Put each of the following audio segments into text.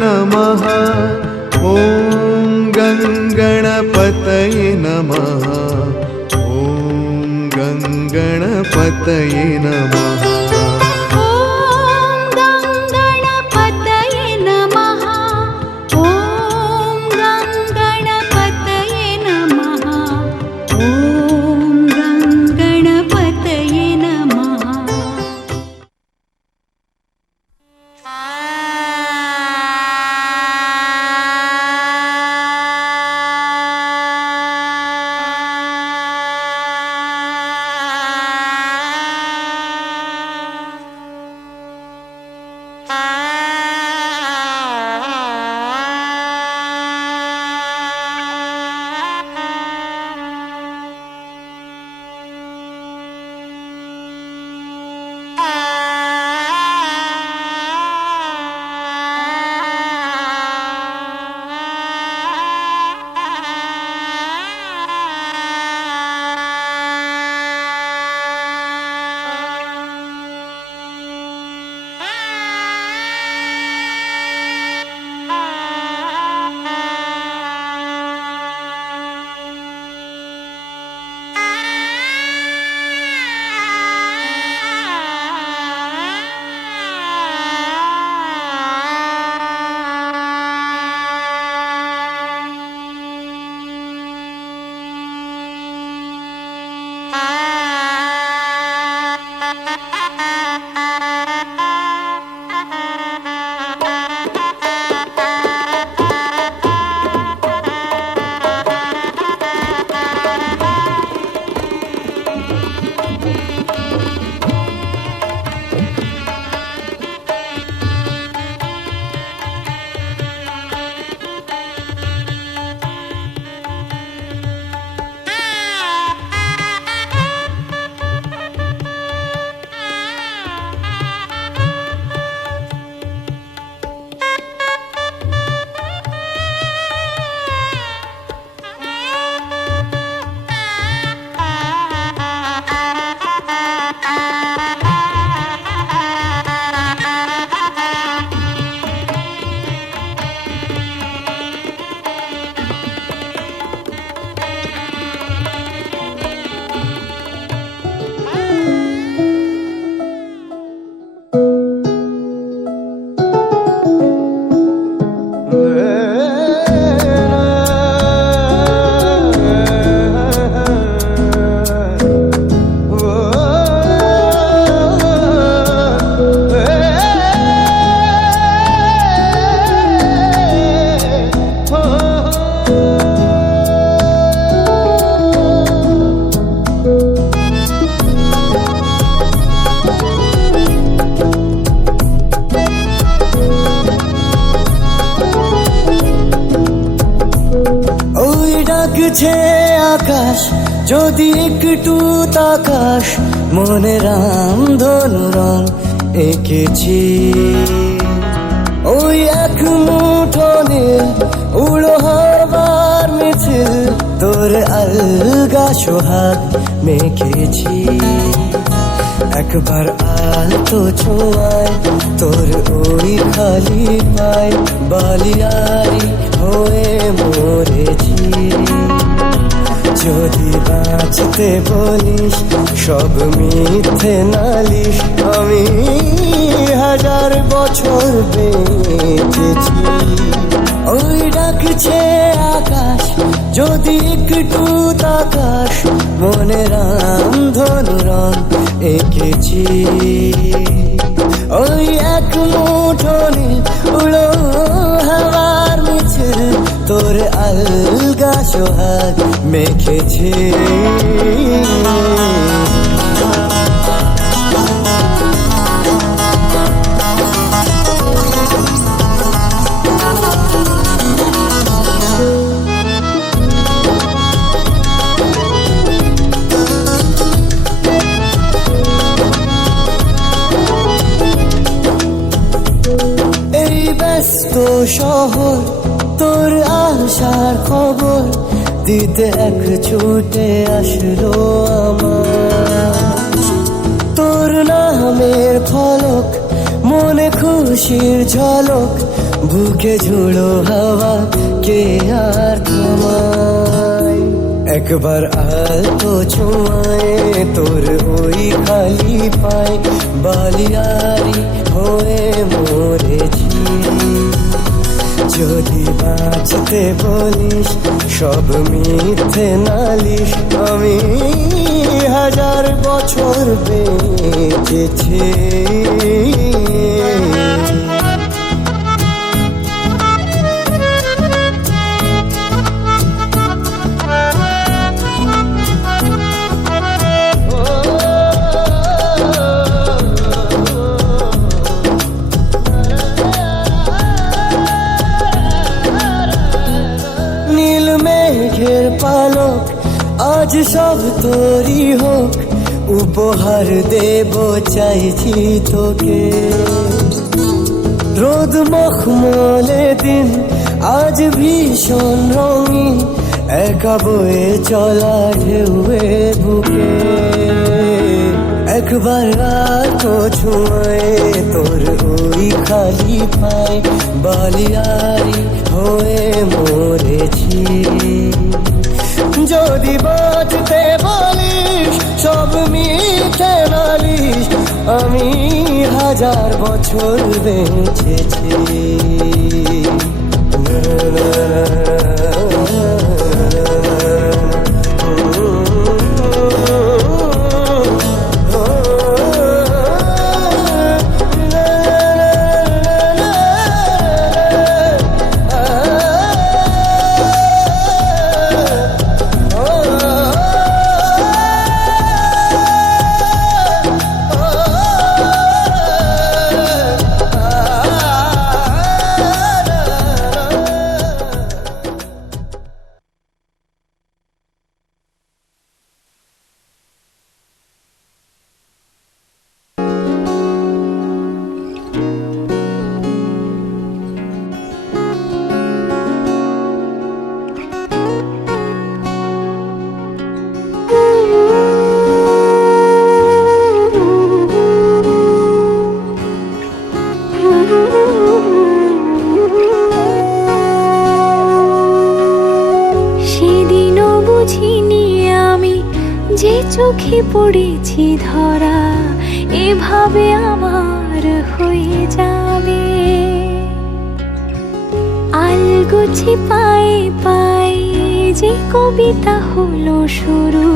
नमः। ॐ गङ्गणपतये नमः। ॐ गङ्गणपतये नमः। আকাশ যদি একটু তাকাস, মনে রাম ধনু রং এঁকেছি। ওই এক মুঠোনে উড়ো হবার মিছিল, তোর আলগা সোহাগ মেখেছি। একবার আলতো ছোঁয়ায় তোর ওই খালি পায়, বালিয়ারি হয়ে মরেছি। যদি বাঁচতে বলিস সব মিথ্যে নালিশ, আমি 1000 বছর বেঁচেছি। ওই ডাকছে আকাশ যদি একটু তাকাস, মনে রাম ধনু রং এঁকেছি। ওই এক মুঠোনে উড়ো হাওয়ার মিছিল, তোর আলগা সোহাগ মেখেছি। ব্যস্ত শহর তোর আসার খবর দিতে এক ছুটে আসলো আমার। তোর নামের ফলক মনে খুশির ঝলক, বুকে ঝুড়ো হাওয়া, কে আর থামায়। একবার আলতো ছোঁয়ায় তোর ওই খালি পায়, বালিয়ারি হয়ে মরেছি। যদি বাঁচতে বলিস সব মিথ্যে নালিশ, আমি 1000 বছর বেঁচেছি। নীল মেঘের পালক আজ সব তোরই হোক, উপহার দেব চাইছি তোকে। রোদ মখমলে দিন আজ ভীষণ রঙিন, একা বয়ে চলা ঢেউয়ে বুকে। একবার তো ছুঁয়ে তোর ওই খালি পায়, বালিয়ারি হয়ে মরেছি। যদি বাঁচতে বলিস সব মিথ্যে নালিশ, আমি 1000 বছর বেঁচেছি। চোখে পড়েছি ধরা, এভাবে আমার হয়ে যাবে। আলগোছে পায়ে পায়ে যে কবিতা হলো শুরু,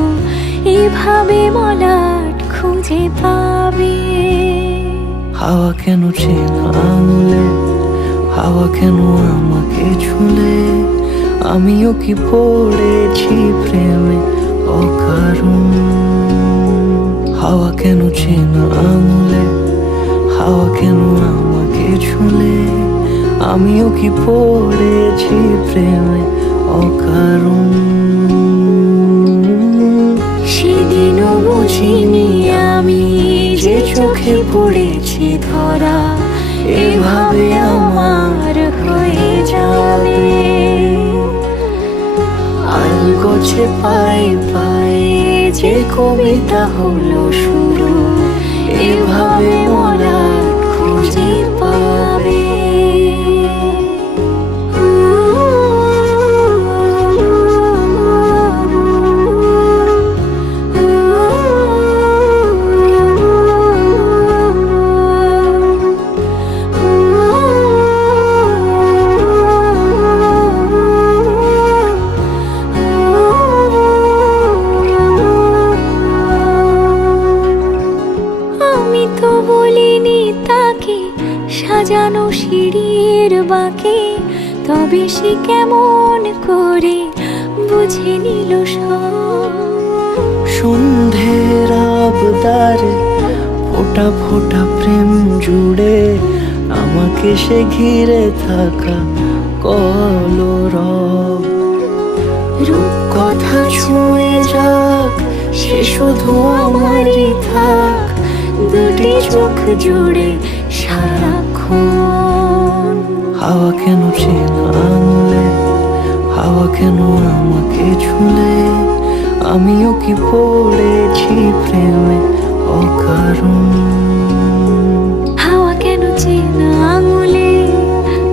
এভাবে মলাট খুঁজে পাবে। হাওয়া কেন চেনা আঙুলে, হাওয়া কেন আমাকে ছুলে, আমিও কি পড়েছি প্রেমে অকারণ। হাওয়া কেন চেনা আঙুলে, হাওয়া কেন আমাকে ছুলে, আমিও কি পড়েছি প্রেমে অকারণ। সেদিনও বুঝিনি আমি যে চোখে পড়েছি ধরা, এভাবে আমার হয়ে যাবে। আলগোছে পায়ে পায়ে যে কবিতা হলো শুরু, এভাবে মলাট খুঁজে পাবে। সাজানো সিঁড়ির বাঁকে, তবে সে কেমন করে বুঝে নিল সব। সন্ধ্যের আবদারে ফোঁটা ফোঁটা প্রেম জুড়ে, আমাকে সে ঘিরে থাকা কলরব। রূপকথা ছুঁয়ে যাক, সে শুধু আমারই থাক, দুটি চোখ জুড়ে সারাক্ষণ। হাওয়া কেন চেনা আঙুলে, হাওয়া কেন আমাকে ছুলে, আমিও কি পড়েছি প্রেমে অকারণ। হাওয়া কেন চেনা আঙুলে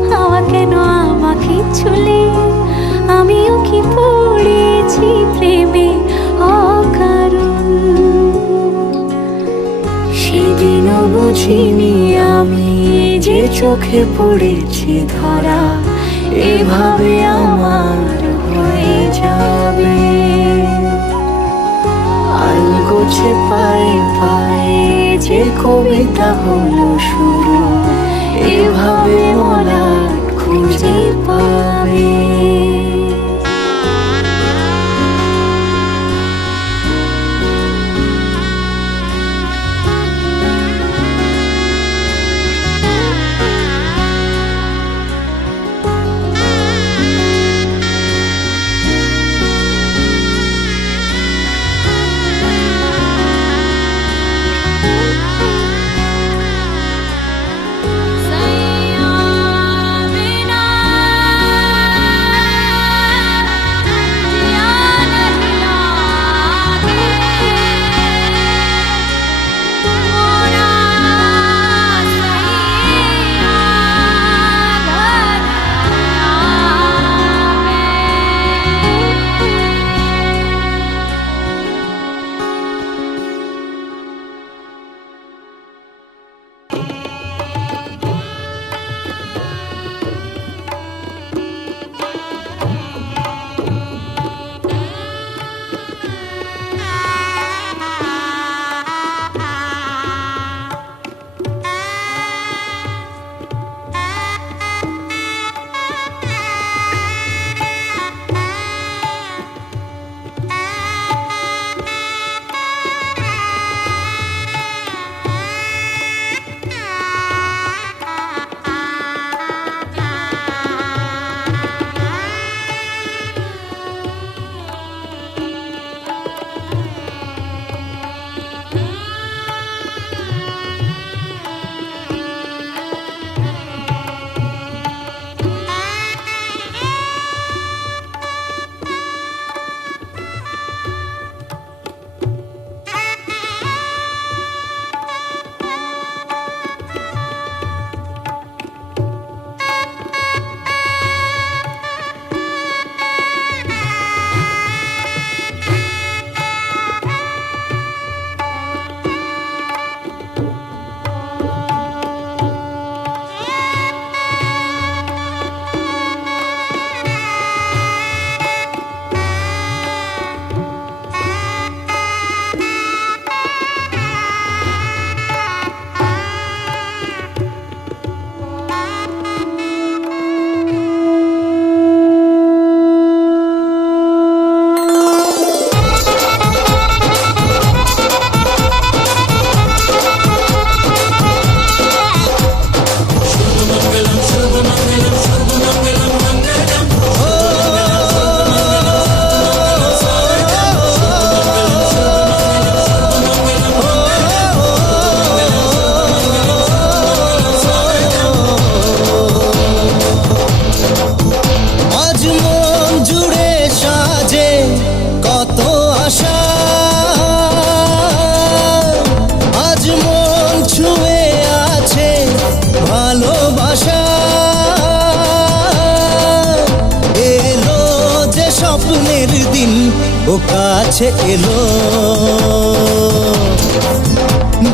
হাওয়া কেন আমাকে ছুলে, আমিও কি পড়েছি প্রেমে অকারণ। সেদিনও বুঝিনি আমি যে চোখে পড়েছি ধরা, এভাবে আমার হয়ে যাবে। আলগোছে পায়ে পায়ে যে কবিতা হলো শুরু, এভাবে মলাট খুঁজে পাবে। ও কাছে এলো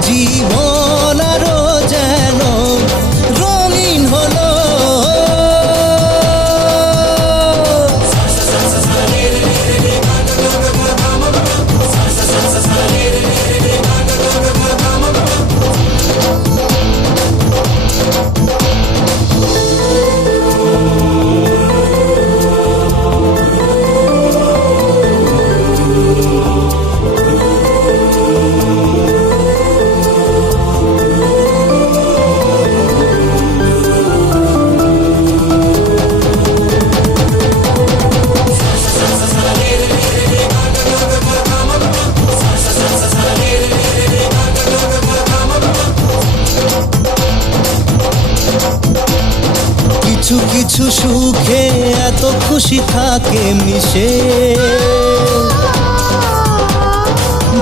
জীবন আরো যেন রঙিন হলো কিছু কিছু সুখে এত খুশি থাকে মিশে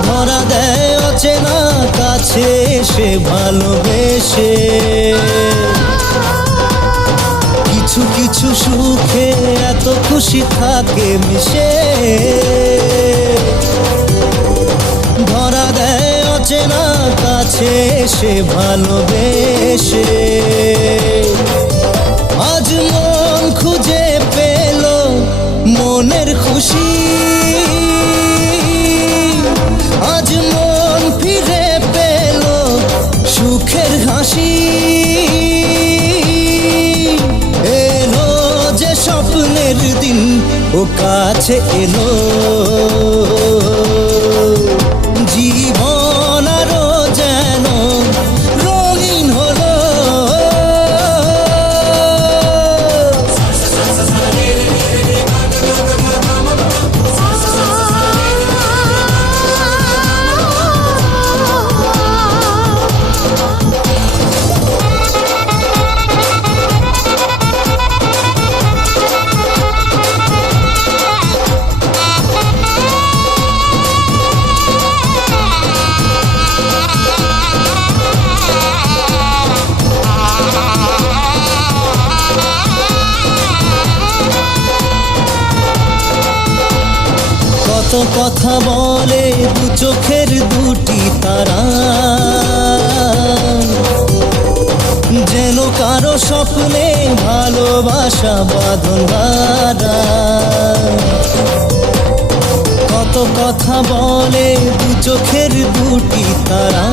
ধরা দেয় অচেনা কাছে এসে ভালোবেসে কিছু কিছু সুখে এত খুশি থাকে মিশে ধরা দেয় অচেনা কাছে এসে ভালোবেসে আজ মন খুঁজে পেল মনের খুশি আজ মন ফিরে পেল সুখের হাসি এলো যে স্বপ্নের দিন ও কাছে এলো জীবন আরো যেন রঙিন হলো কত কথা বলে দু চোখের দুটি তারা যেন কারো স্বপ্নে ভালোবাসা বাঁধন হারা কত কথা বলে দু চোখের দুটি তারা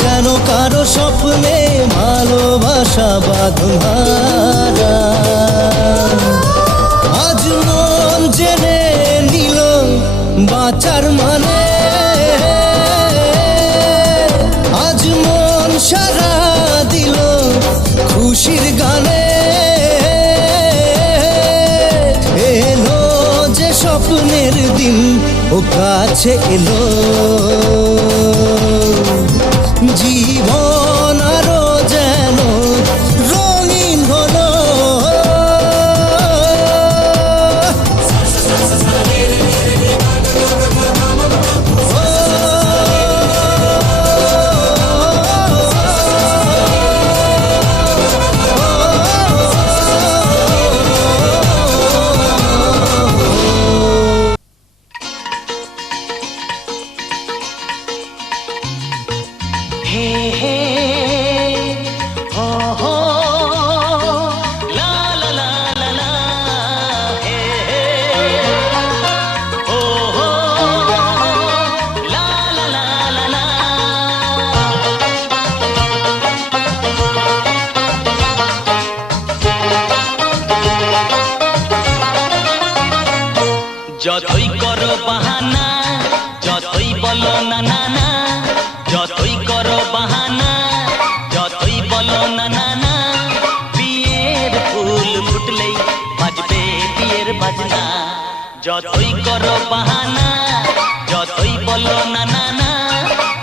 যেন কারো স্বপ্নে ভালোবাসা বাঁধন হারা আজ মন জেনে নিল বাঁচার মানে আজ মন সারা দিল খুশির গানে এলো যে স্বপ্নের দিন ও কাছে এলো জীবন আরো যেন রঙিন হলো যতই করো বাহানা যতই বলো না না না যতই করো বাহানা যতই বলো না না না বিয়ের ফুল ফুটলেই বাজবে বিয়ের বাজনা যতই করো বাহানা যতই বলো না না না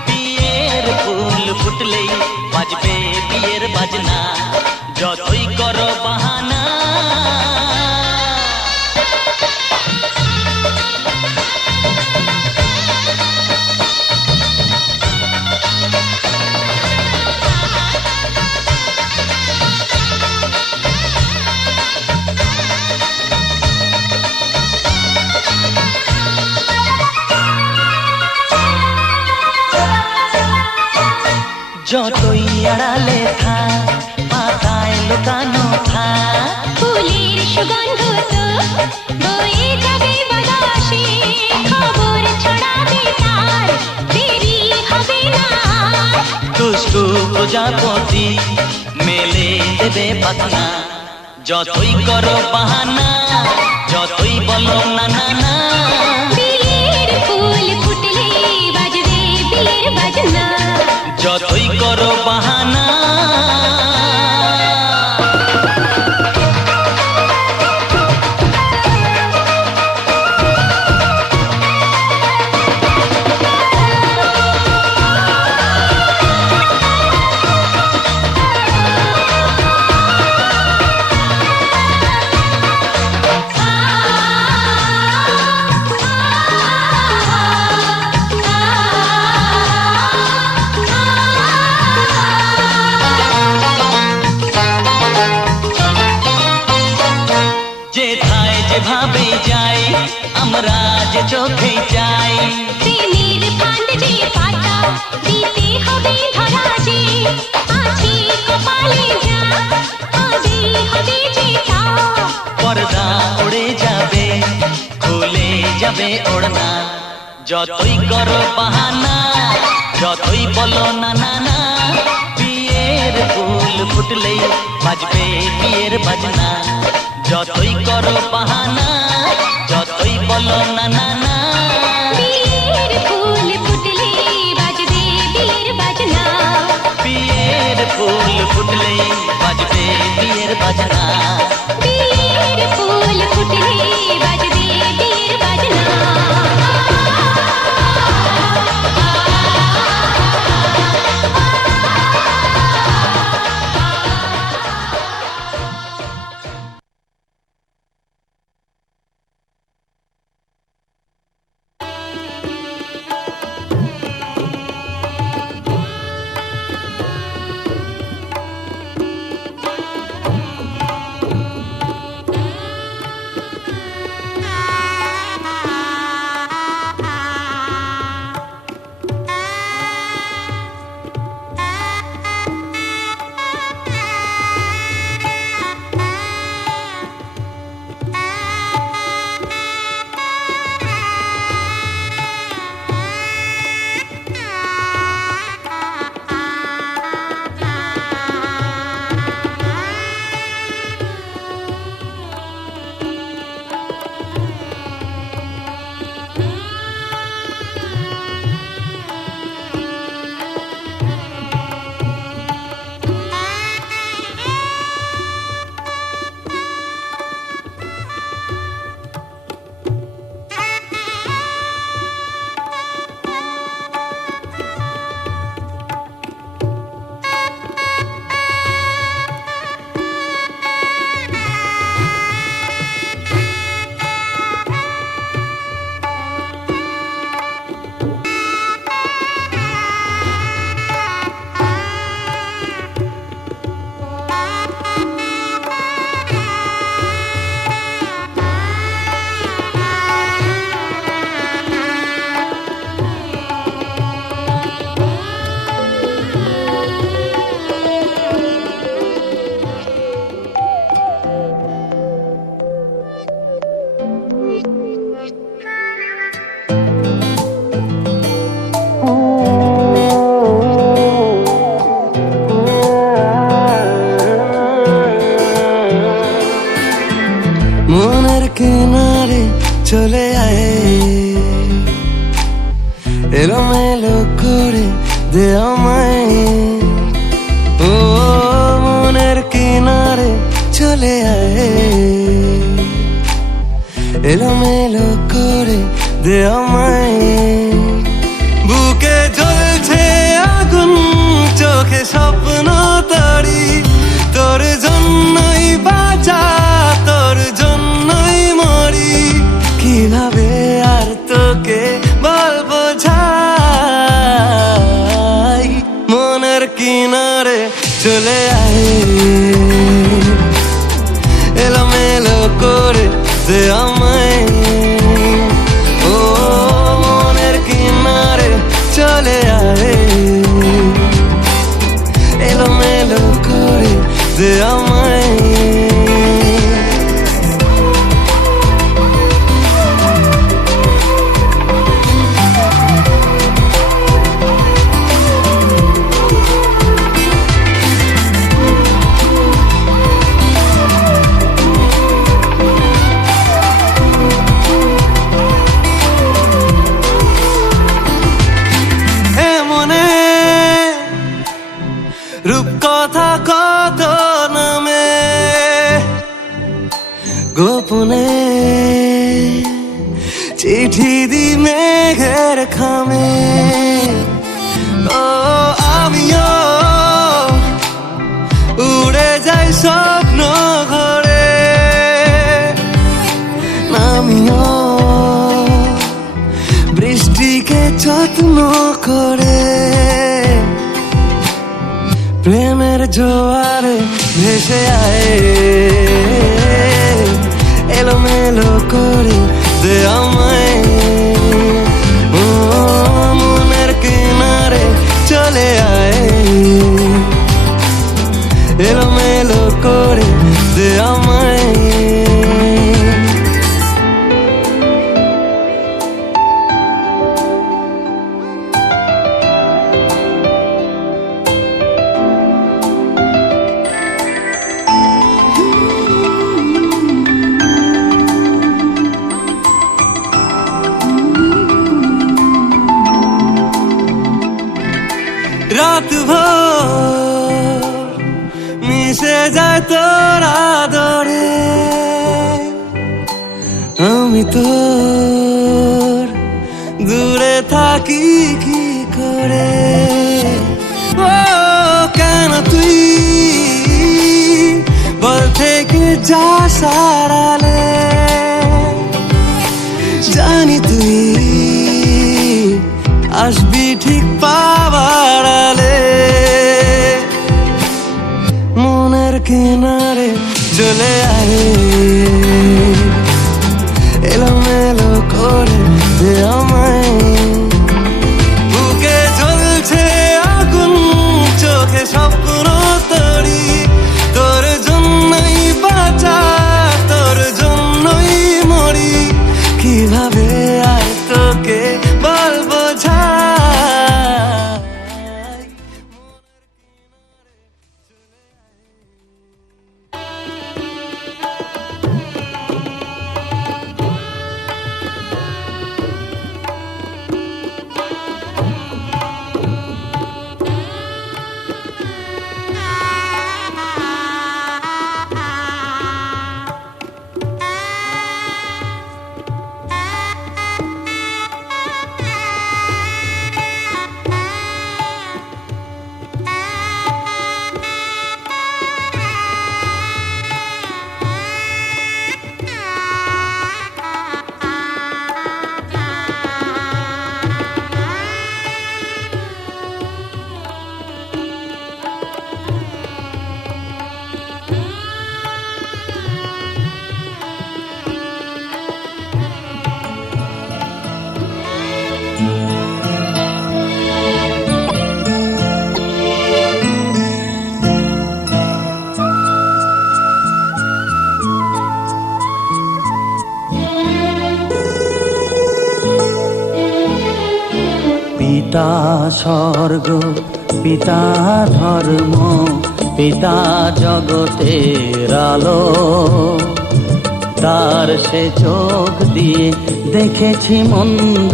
বিয়ের ফুল ফুটলেই বাজবে বিয়ের বাজনা যতই করো বাহানা যতই আড়ালে থাক পাতায় লুকানো থাক ফুলের সুগন্ধ তো বয়ে যাবে বাতাসে খবর ছড়াবে তার দেরি হবে না দুষ্টু প্রজাপতি মেলে দেবে পাখনা যতই করো বাহানা যতই বলো না না না বিয়ের ফুল ফুটলে বাজবে বিয়ের বাজনা যতই করো বাহানা যেভাবে যাই আমরা যে চোখে চাই প্রেমের ফান্ড যে পাতা দিতে হবে ধরা যে আছে কপালে যা হবে হবে যে তা পর্দা উড়ে যাবে খুলে যাবে ওড়না যতই করো বাহানা যতই বলো না না না বিয়ের ফুল ফুটলেই বাজবে বিয়ের বাজনা যতই করো বাহানা যতই বলো না না না বিয়ের ফুল ফুটলে বাজবে বিয়ের বাজনা বিয়ের ফুল ফুটলেই বাজবে বিয়ের বাজনা বিয়ের ফুল ফুটলে বাজবে বিয়ের বাজনা মনের কিনারে চলে আয় এলোমেলো করে দে আমায় ও মনের কিনারে চলে আয় এলোমেলো করে দে আমায় বুকে জ্বলছে আগুন চোখে স্বপ্ন তরি তোর জন্যই বাঁচা তোর জন্যই মরি কিভাবে আর তোকে বলবো যাই মনের কিনারে চলে আয় এলোমেলো করে দে আমায় ও মনের কিনারে চলে আয় এলোমেলো করে দে আমায় রূপকথা কত নামে গোপনে চিঠি দি মেঘের খামে ও আমিও উড়ে যাই স্বপ্ন ঘরে নামিও বৃষ্টিকে যত্ন করে প্রেমের জোয়ারে ভেসে আয় এলোমেলো আমি তোর দূরে থাকি কি করে, ও কেন তুই বল থেকে যা সারালে, জানি তুই আসবি ঠিক পাবার আলে, মনের কিনারে চলে আয় এলোমেলো করে দে আমায়, বুকে জ্বলছে আগুন চোখে স্বপ্ন তরি, তোর জন্যই বাঁচা তোর জন্যই মরি, কিভাবে আর তোকে বলবো ঝাই। পিতা স্বর্গ, পিতা ধর্ম, পিতা জগতের আলো, তার সে চোখ দিয়ে দেখেছি মন্দ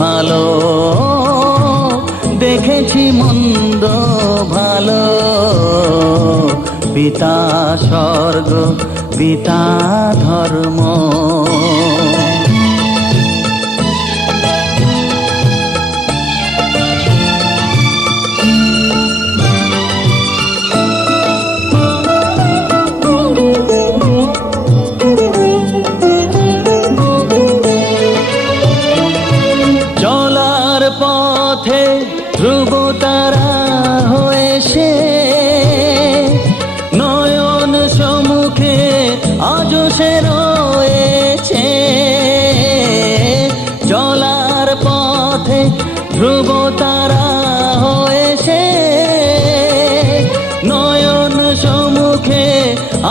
ভালো, দেখেছি মন্দ ভালো। পিতা স্বর্গ, পিতা ধর্ম। চলার পথে ধ্রুব তারা হয়েছে, নয়ন সম্মুখে আজ সে রয়েছে। চলার পথে ধ্রুব তারা হয়েছে, নয়ন সম্মুখে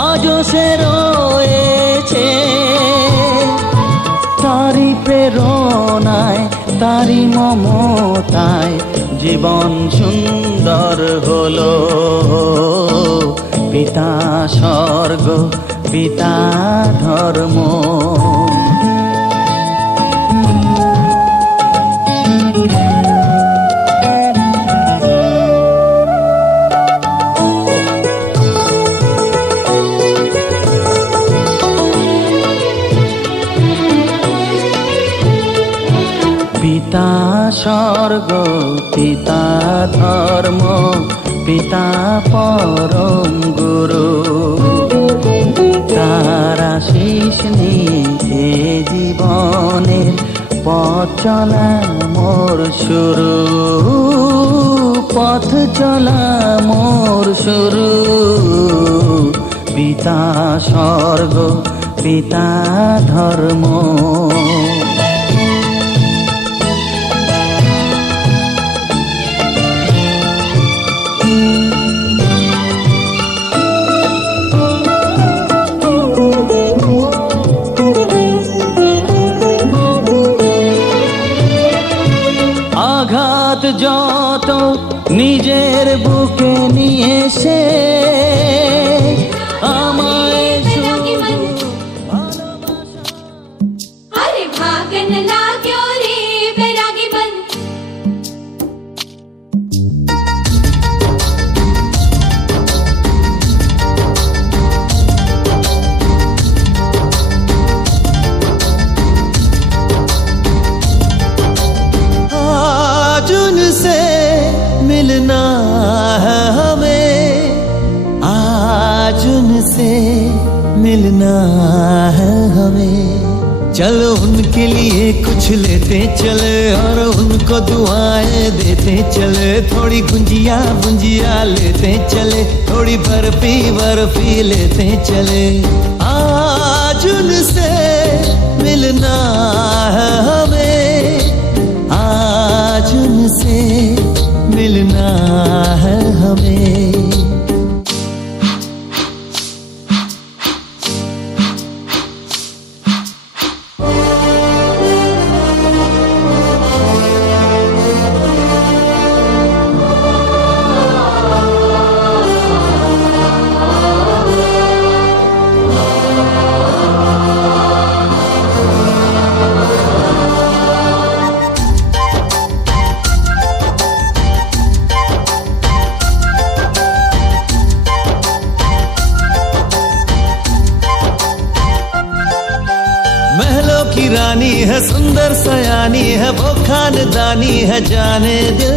আজ সে রয়েছে। তারি প্রেরণায়, তারি মমতায় জীবন সুন্দর হলো। পিতা স্বর্গ, পিতা ধর্ম। পিতা স্বর্গ, পিতা ধর্ম, পিতা পরম গুরু। তার আশিস নিয়ে জীবনের পথ চলা মোর শুরু, পথ চলা মোর শুরু। পিতা স্বর্গ, পিতা ধর্ম। আঘাত যত নিজের বুকে নিয়ে এসে আমায় শুধু अरे भागन लाग्यो रे बैरागी बन। है हमें। चलो उनके लिए कुछ लेते चले और उनको दुआएं देते चले। थोड़ी गुंजिया गुंजिया लेते चले, थोड़ी बर्फी बर्फी लेते चले। आज उनसे मिलना है हमें, आज उनसे मिलना है हमें। महलों की रानी है, सुंदर सयानी है, वो खानदानी है जाने दिल।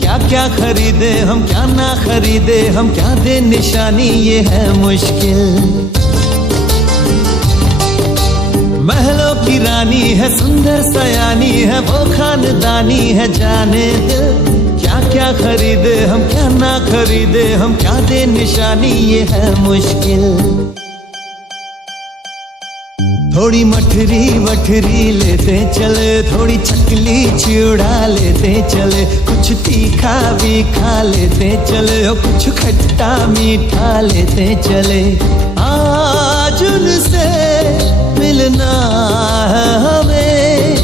क्या क्या खरीदे हम, क्या ना खरीदे हम, क्या दे निशानी, ये है मुश्किल। महलों की रानी है, सुंदर सयानी है, वो खानदानी है जाने दिल। क्या क्या खरीदे हम, क्या ना खरीदे हम, क्या दे निशानी, ये है मुश्किल। थोड़ी मठरी वठरी लेते चले, थोड़ी चकली चिड़ा लेते चले। कुछ तीखा भी खा लेते चले और कुछ खट्टा मीठा लेते चले। आज उनसे मिलना है हमें,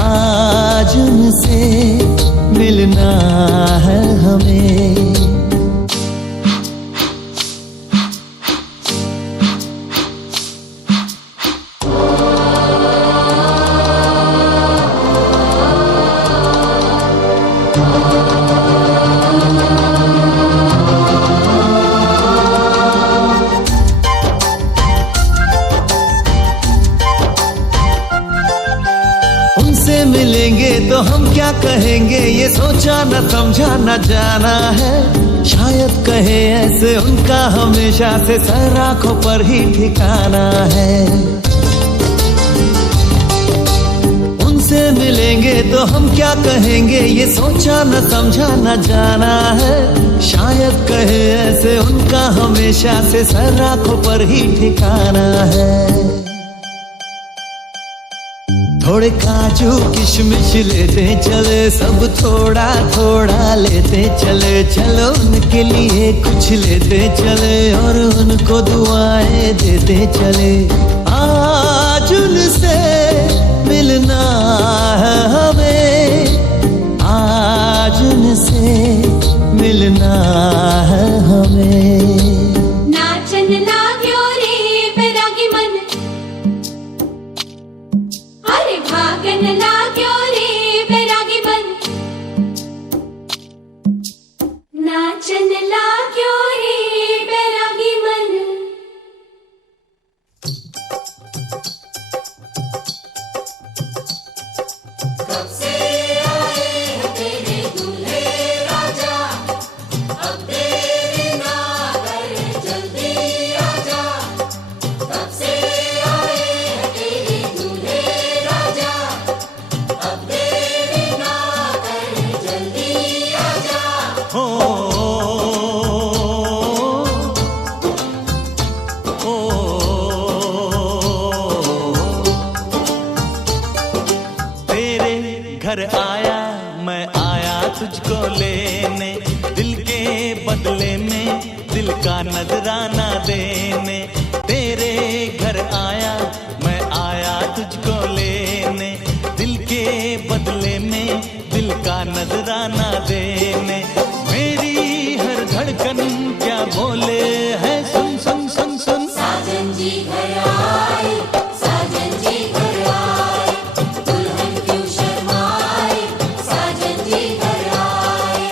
आज उनसे मिलना है हमें। उनसे मिलेंगे तो हम क्या कहेंगे, ये सोचा न समझा न जाना है। शायद कहे ऐसे उनका हमेशा से सर आंखों पर ही ठिकाना है। उनसे मिलेंगे तो हम क्या कहेंगे, ये सोचा न समझा न जाना है। शायद कहे ऐसे उनका हमेशा से सर आंखों पर ही ठिकाना है। थोड़े काजू किशमिश लेते चले, सब थोड़ा थोड़ा लेते चले। चलो उनके लिए कुछ लेते चले और उनको दुआएं देते चले। आज उनसे मिलना है हमें, आज उनसे मिलना है हमें। नाचन लाग्यो रे बैरागी मन, अरे भागन लाग्यो रे बैरागी मन। नाचन लाग्यो रे बैरागी मन। कब से आए हैं तेरे दूल्हे राजा, अब देरी ना कर जल्दी आजा। कब से आए हैं तेरे दूल्हे राजा, अब देरी ना कर जल्दी आजा। हो तेरे घर आया मैं, आया तुझको लेने, दिल के बदले में दिल का नजराना देने। तेरे घर आया मैं, आया तुझको लेने, दिल के बदले में दिल का नजराना देने। मेरी हर धड़कन क्या बोले है, सुन सुन सुन सुन। साजन जी घर आए, साजन जी घर आए, दुल्हन क्यों शर्माए, साजन जी घर आए।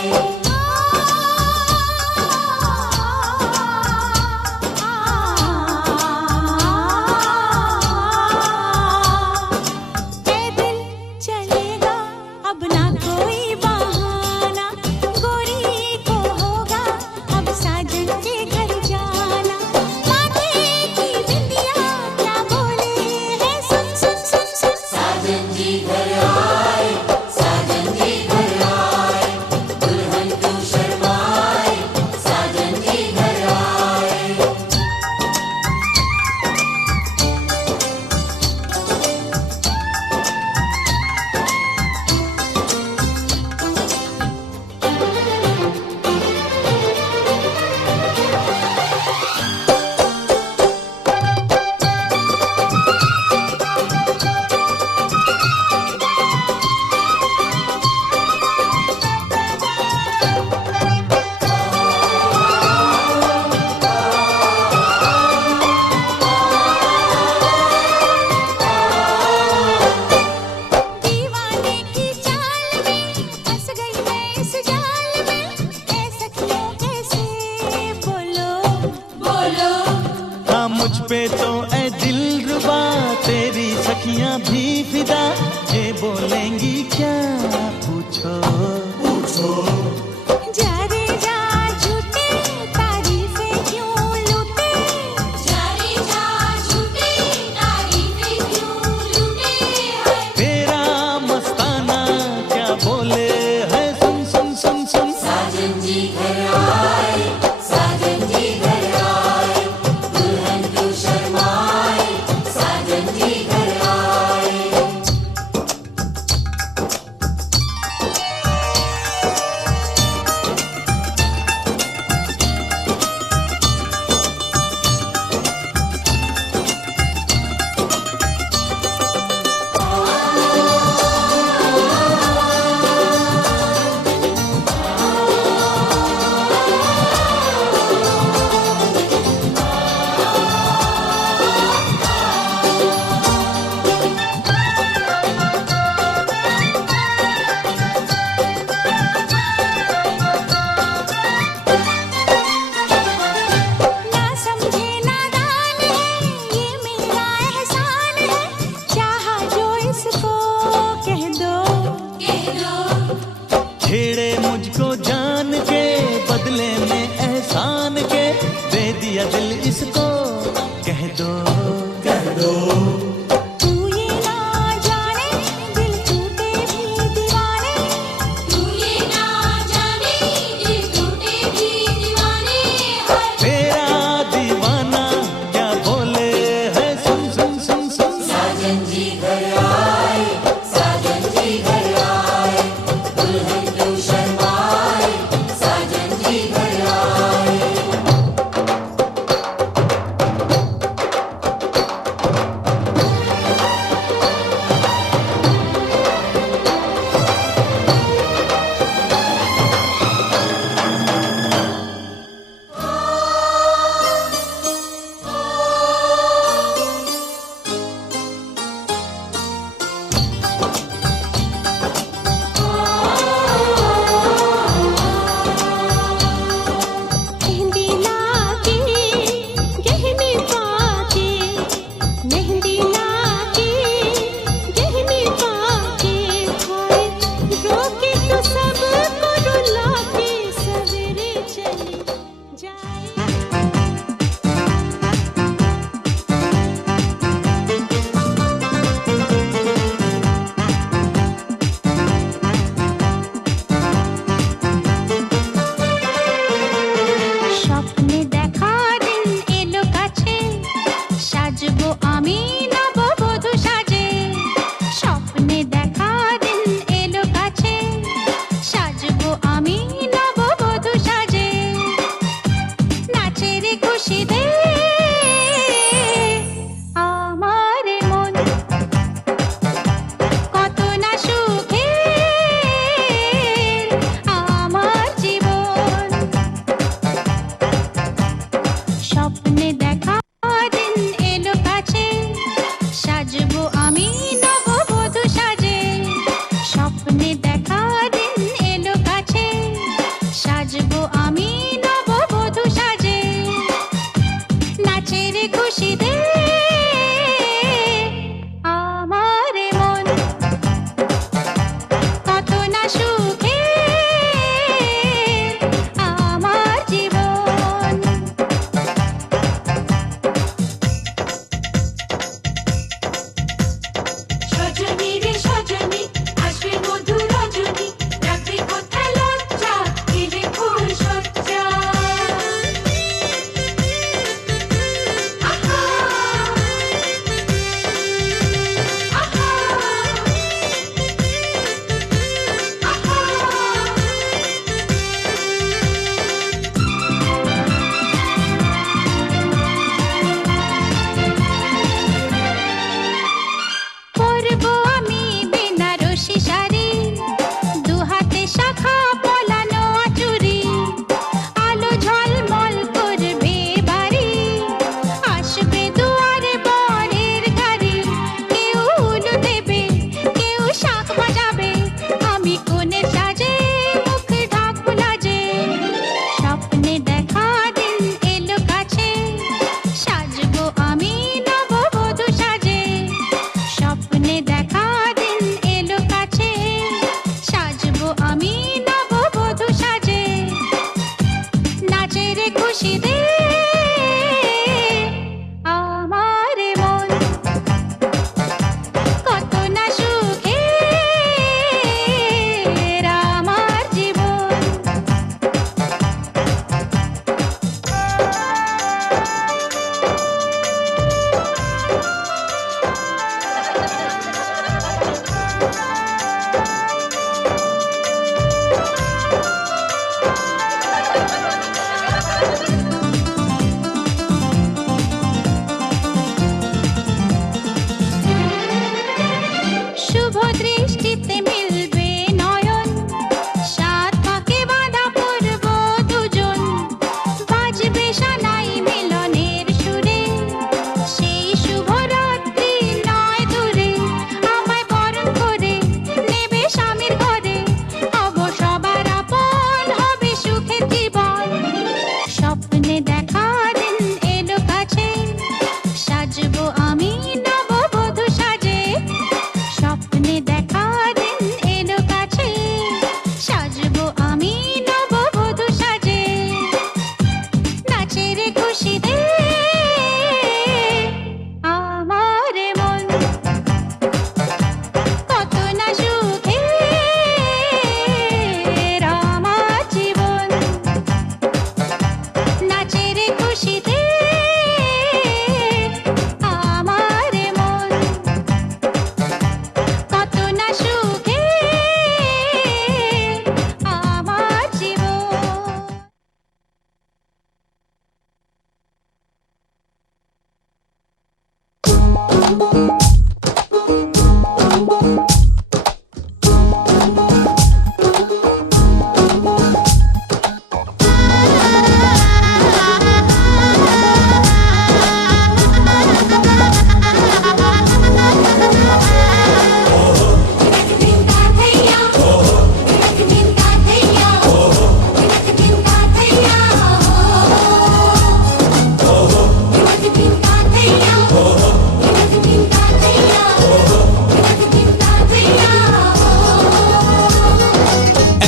अखियां भी फिदा, ये बोलेंगी क्या पूछो। जा रे जा झूठे तारीफें क्यों लूटे, जा रे जा झूठे तारीफें क्यों लूटे है। तेरा मस्ताना क्या बोले है, सुन सुन सुन सुन। साजन जी घर आए, साजन जी घर आए, दुल्हन क्यों शर्माए, साजन जी घर आए। ना समझे नादान है, ये मेरा एहसान है, चाहा जो इसको कह दो, कह दो। छेड़े मुझको जान के, बदले में एहसान के, दे दिया दिल इसको, कह दो। तू ये ना जाने दिल टूटे भी दीवाने, तू ये ना जाने दिल टूटे भी दीवाने है। तेरा दीवाना क्या बोले है, सुन सुन सुन सुन। साजन जी घर आए, साजन जी घर आए, दुल्हन क्यों शर्माए, साजन जी घर आए। मेहंदी लाके गहने पाके, मेहंदी लाके गहने पाके, हाय रोके तो सबको रुला के सवेरे चली जाए। স্বপ্নে দেখা দিন এলো কাছে, সাজবো আমি নববধূ সাজে। স্বপ্নে দেখা দিন এলো কাছে, সাজবো আমি নববধূ সাজে। নাচের খুশিতে আমার মন কত না সুখে, আমার জীবন। স্বপ্নে দেখা দিন এলো কাছে, সাজবো আমি নববধূ সাজে। স্বপ্নে দেখা দিন এলো কাছে, সাজবো আমি নববধূ সাজে। নাচের খুশিতে আমার মন কত না সুখে, আমার জীবন। সজনী রে সজনী, আসবে মধুর রজনী, রাখবে কোথায় লজ্জা, এলে ফুল সজ্জা। আহা আহা আহা। পরবো আমি বেনারসি শাড়ি, দুহাতে শাখা পলানো আঁচুড়ি, আলো ঝলমল করবে বাড়ি, আসবে দুয়ারে বরের গাড়ি। কেউ উলু দেবে, কেউ শাঁখ বাজাবে, আমি কোণে সাজে মুখ ঢাকবো লাজে। স্বপ্নে দেখা দিন এলো কাছে, সাজবো আমি নববধূ সাজে। স্বপ্নে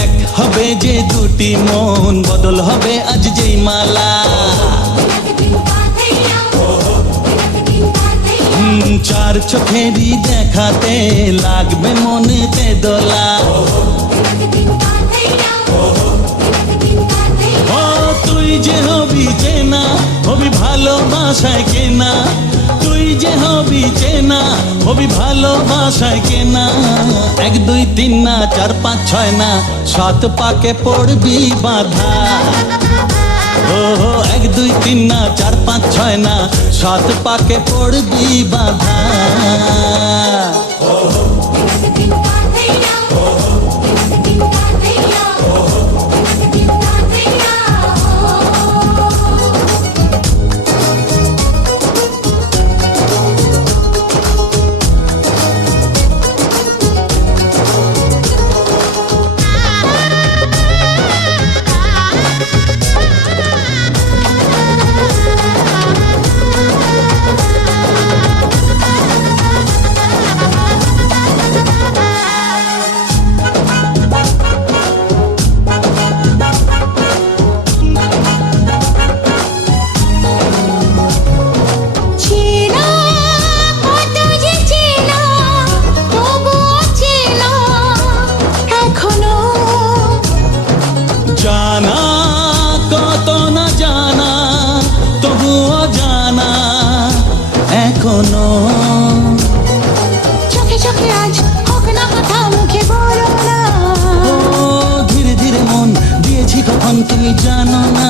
এক হবে যে দুটি মন বদল হবে আজ যেই মালা চার চোখেরই দেখাতে লাগবে মনেতে দোলা ও তুই যে হবি চেনা হবি ভালোবাসায় কেনা তুই যে হবি চেনা হবি ভালোবাসায় কেনা 1 2 3 না 4 5 6 না 7 পাকে পড়বি বাধা ও 1 2 3 না 4 5 6 না 7 পাকে পড়বি বাধা চেনা কত যে চেনা তবুও চেনা এখনো জানা কত না জানা তবুও জানা এখনো চোখে চোখে আজ হোক না কথা মুখে বলো না ও ধীরে ধীরে মন দিয়েছি কখন তুমি জানো না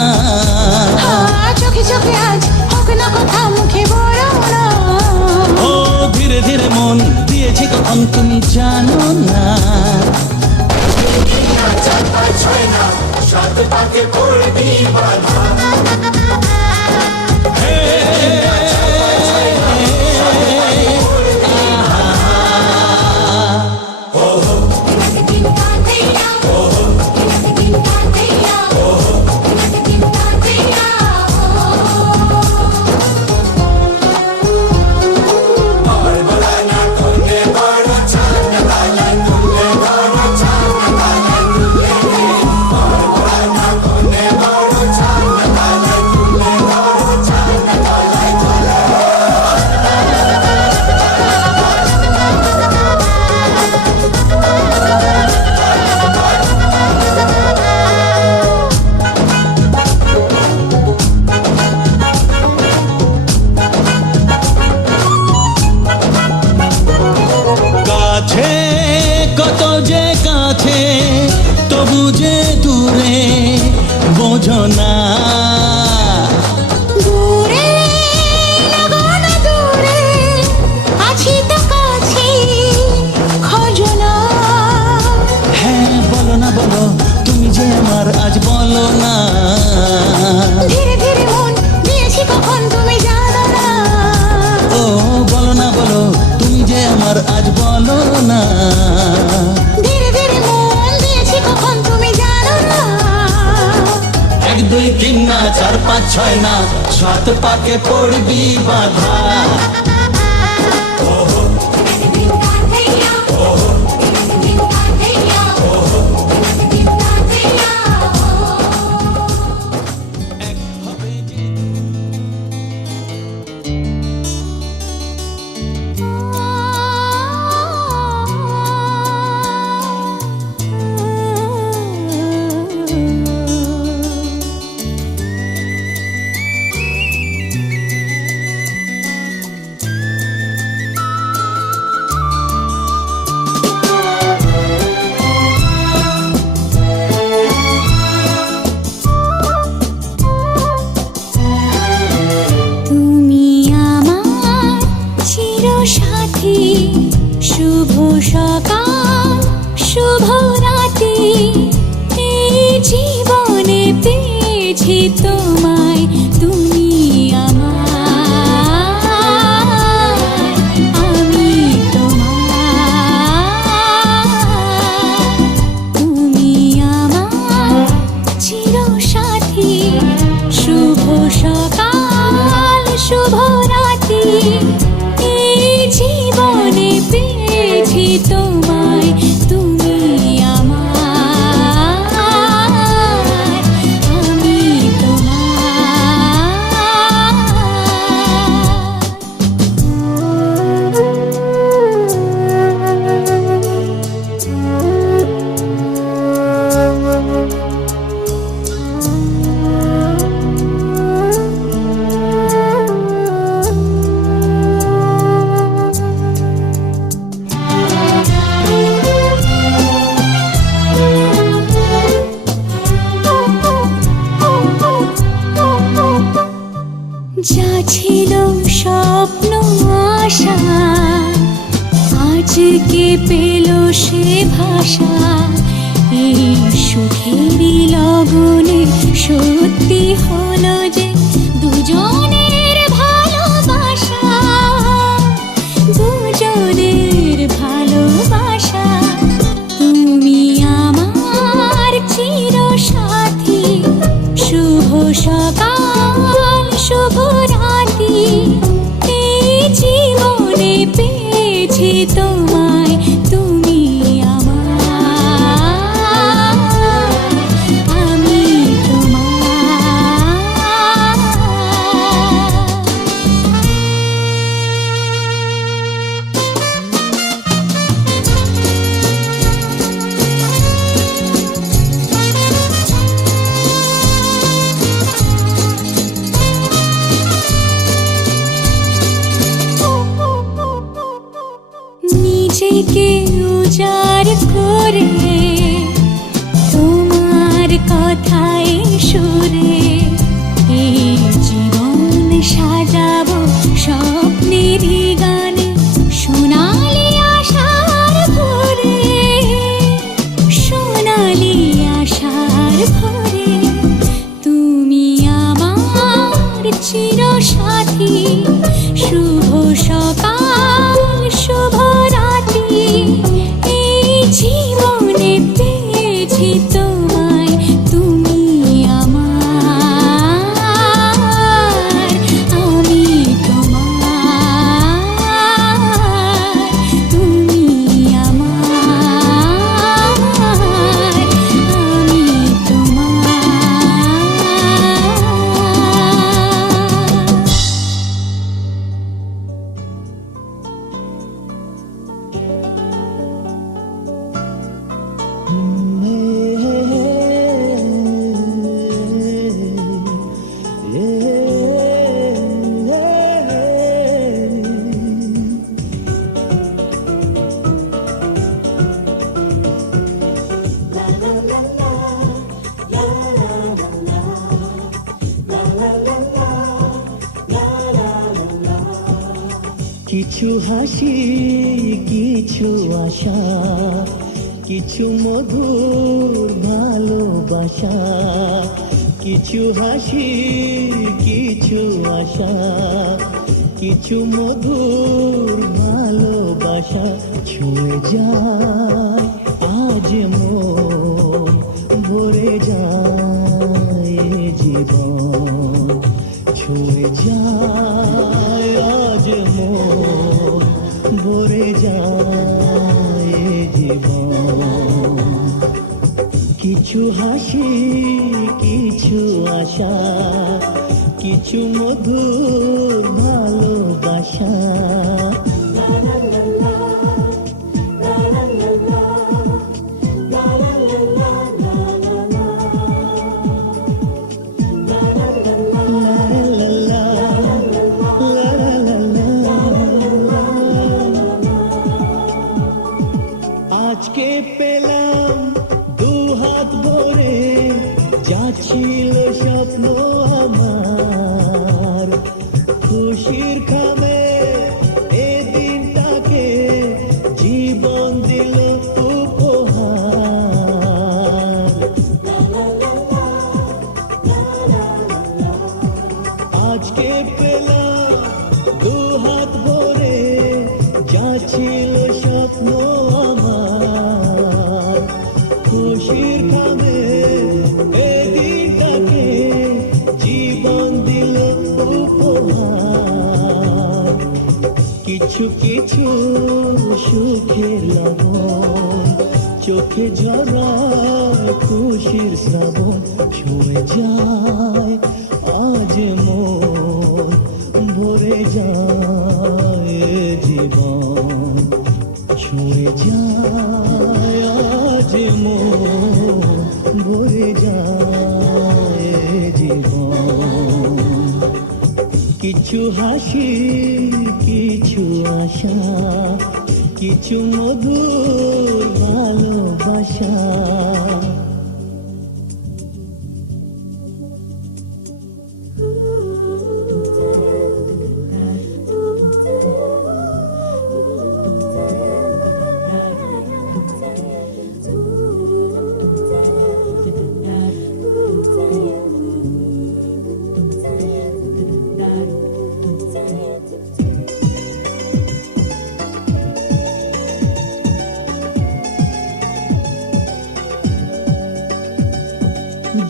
চোখে চোখে আজ হোক না কথা মুখে বলো না ও ধীরে ধীরে মন দিয়েছি কখন তুমি জানো না কাছে কত যে কাছে তবু যে দূরে বোঝো না দূরে লাগানো দূরে আছি তো কাছে খোঁজো না হ্যাঁ বলো না বলো তুমি যে আমার আজ বলো না ধীরে ধীরে মন দিয়েছি কখন তুমি জানো না ও বলো না বলো তুমি যে আমার আজ বলো না ধীরে ধীরে মন দিয়েছি কখন তুমি জানো না 1 2 3 না 4 5 6 না 7 পাকে পড়বি বাধা সাথী শুভ সকাল শুভ রাতি এই জীবনে পেয়েছি তোমায় তুমি আমার আমি তোমার তুমি আমার চির সাথী শুভ সকাল শুভ রাতি এই জীবনে পেয়েছি তোমায় তুমি আমার আমি যা ছিল স্বপ্ন আশা আজকে পেল সে ভাষা এই সুখেরই লগনে সত্যি হলো যে দুজনের ভালোবাসা দুজনের ভালোবাসা তুমি আমার চির সাথী শুভ সকাল শুভ রাতি এই জীবনে পেয়েছি তোমায় তুমি আমার আমি তোমার নিজেকে উজাড় করে তোমার কথায় সুরে এই জীবন সাজাবো স্বপ্নেরই গানে সোনালি আশার ভোরে সোনালি আশার ভোরে তুমি আমার চির সাথী শুভ সকাল শুভ রাতি এই জীবনে পেয়েছি তোমায় তুমি আমার আমি তোমার তুমি আমার আমি তোমার কিছু হাসি কিছু আশা কিছু মধুর ভালোবাসা কিছু হাসি কিছু আশা কিছু মধুর ভালোবাসা ছুঁয়ে যায় আজ মন ভরে যায় এ জীবন ছুঁয়ে যায় আজ মন ভরে যায় এ জীবন কিছু হাসি কিছু আশা কিছু মধুর ভালোবাসা আজকে পেলাম দু হাত ভরে যা ছিল স্বপ্ন আমার খুশির খামে এ দিনটাকে যা ছিল স্বপ্ন আমার, খুশির খাবে এদিনটাকে জীবন দিল উপহার। কিছু কিছু সুখের লাগন চোখে ঝরায় খুশির শ্রাবণ, ছুঁয়ে যায় আজ মন, ভরে যায় জীবন, ছুঁয়ে যায় আজ মন, ভরে যায় জীবন। কিছু হাসি কিছু আশা, কিছু মধুর ভালোবাসা।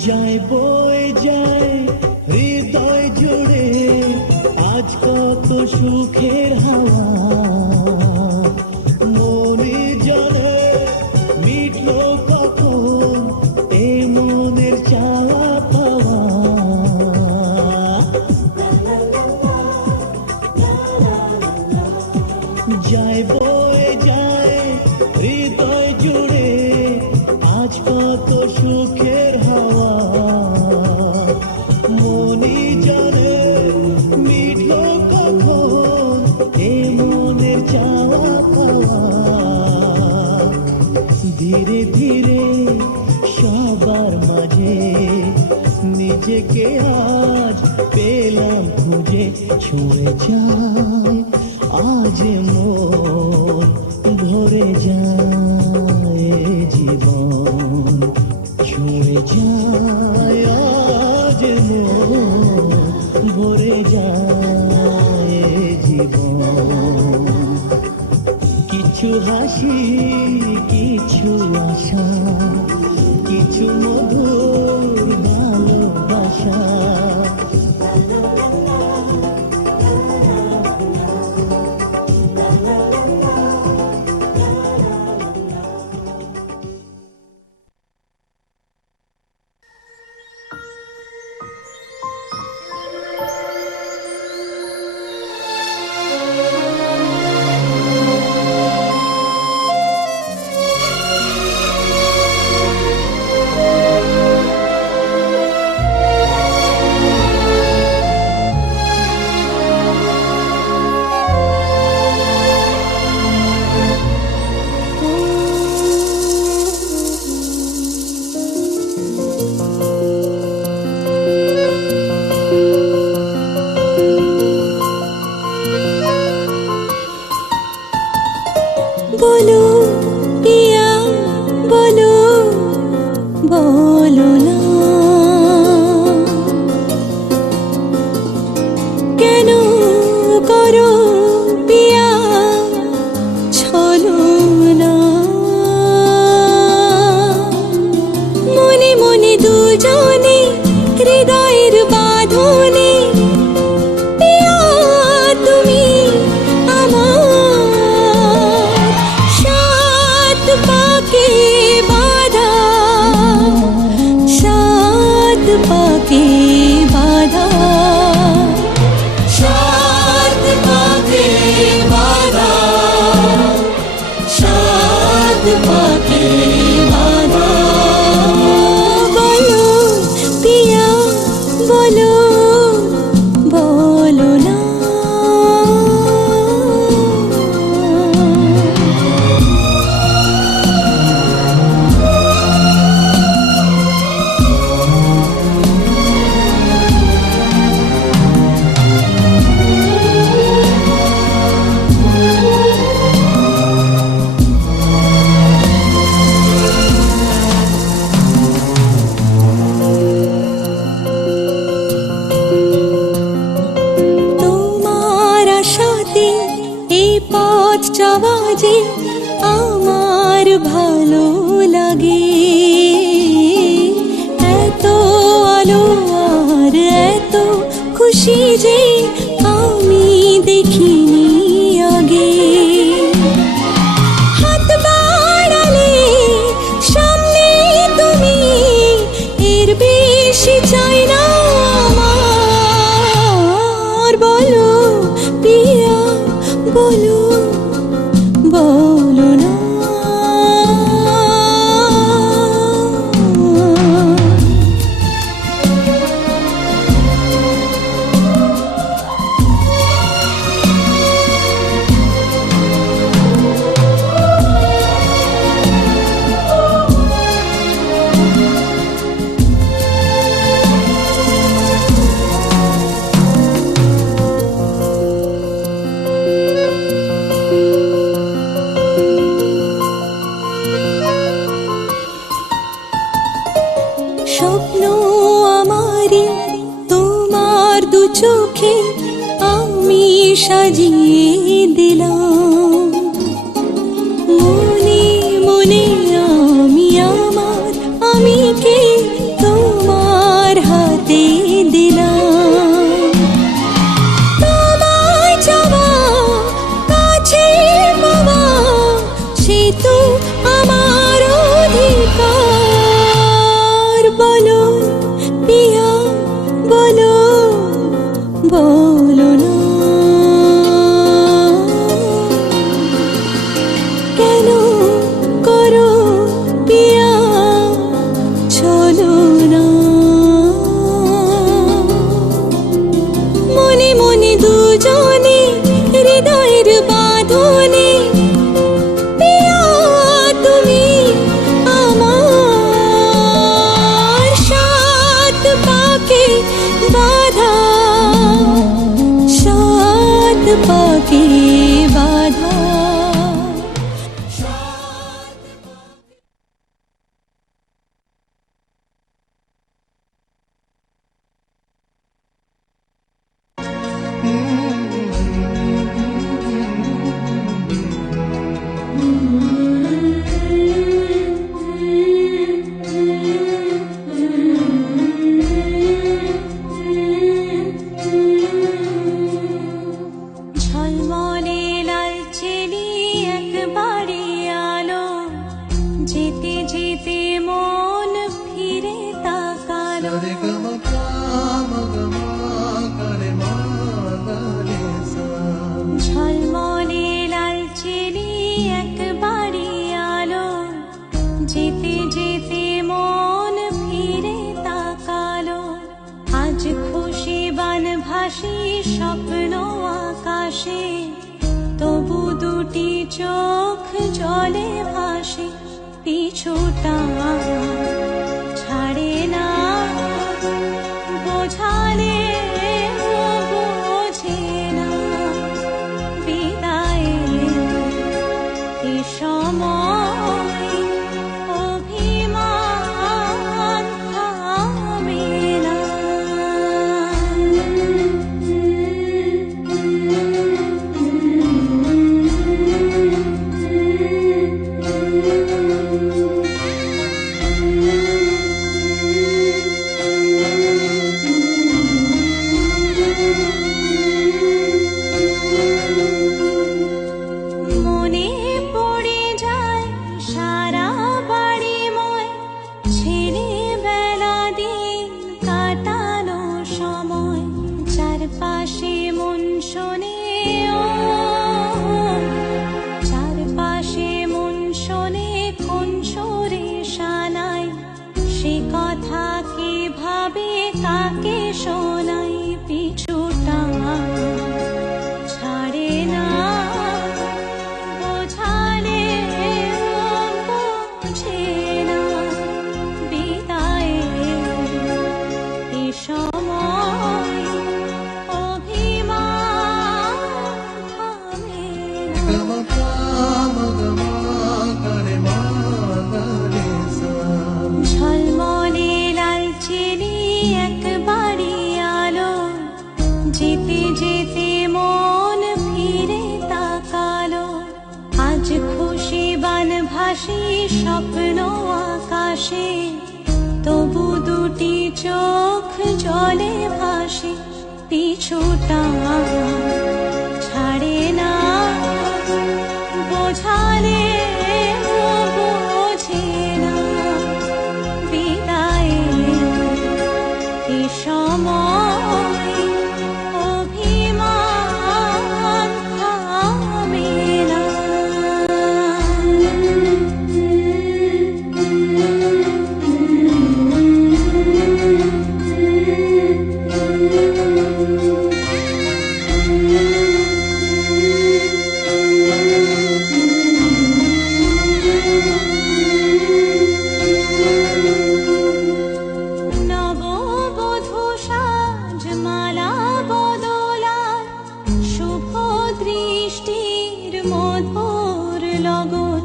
যায় বয়ে যায় হৃদয় জুড়ে আজ কত সুখের হাওয়া, মনে জানে মিটলো কখন এ মনের চাওয়া পাওয়া। যায় বয়ে যায় হৃদয় জুড়ে আজ কত সুখের হাওয়া, মনি জানে মিটলো কখন এ মনের চাওয়া পাওয়া। ধীরে ধীরে সবার মাঝে নিজেকে আজ পেলাম খুঁজে, ছুঁয়ে যায় আজ মন, ভরে যায় জীবন, ছুঁয়ে যায় আজ মন, ভরে যায় জীবন। কিছু হাসি কিছু আশা, কিছু মধুর ভালোবাসা। বলো পিয়া বলো, বলো না কেন করো পিয়া ছলনা। মনে মনে দুজনে হৃদয়ের বাঁধনে পিয়া তুমি আমার, সাত পাকে বাঁধা, সাত পাকে বাঁধা, সাত পাকে বাঁধা, সাত পাকে বাঁধা। বলো পিয়া বলো, বলো না চাওয়া যে আমার ভালো লাগে, এত আলো আর এত খুশি যে আমি দেখিনি আগে। হাত বাড়ালে সামনে তুমি, এর বেশি চাই না আমার। বলো প্রিয়া বলো, বলো না। স্বপ্ন আমারি তোমার দু চোখে আমি সাজিয়ে দিলাম, মনে মনে আমি আমার আমিকে তোমার হাতে দিলাম। তোমায় চাওয়া কাছে পাওয়া সে তো আমার অধিকার। বলো প্রিয়া বলো, বলো না। কেন করো প্রিয়া চলো না। মনে মনে দুজনে হৃদয়ের বাঁধনে, প্রিয়া তুমি আমার। সাত পাকে বাঁধা, সাত পাকে বাঁধা। ঝলমলে লাল চিনি একবারে আলো, যেতে যেতে মন ফিরে তাকালো। ঝলমলে লাল চিনি একবারে আলো, যেতে যেতে মন ফিরে তাকালো। আজ খুশি বান ভাসি স্বপ্ন আকাশে, তবু দুটি চোখ জলে ভাসে। পিছুটা ছাড়ে না, বোঝালে বোঝে না। বিদায়ের এ সময় অভিমান থামে না। মনে পড়ে যায় সারা বাড়িময় ছেলেবেলা দিন কাটানো সময়। চারপাশে মন শোনে ও, চারপাশে মন শোনে কোন সুরে শানাই। সে কথা কে ভাবে কাকে শোনাই। পিছুটা ছাড়ে না, বোঝালে বোঝে না। বিদায়ের এ সময় অভিমান থামে না। ঝলমলে লাল চিনি একবারে আলো, যেতে যেতে মন ফিরে তাকালো। আজ খুশি বান ভাসি স্বপ্ন আকাশে, তবু দুটি চোখ জলে ভাসে, পিছুটা ছাড়ে না, বোঝালে বোঝে না, বিদায়ের এ সময় অভিমান থামে না। নববধূ সাজমালা বদলার, শুভ দৃষ্টির মধুর লগন,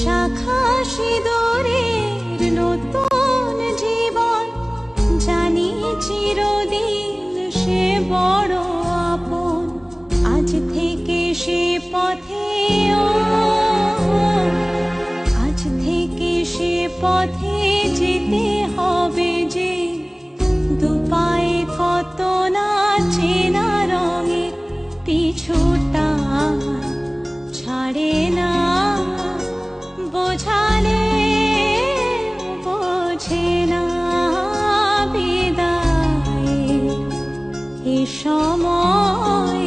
শাখা সিঁদুরের নতুন জীবন, জানি চিরদিন সে বড় আপন। আজ থেকে সে পথে আজ থেকে সে পথে যেতে হবে যে, দুপায়ে কত না চেনা রঙের, পিছুটা ছাড়ে না, বোঝালে বোঝে না, বিদায়ের এ সময়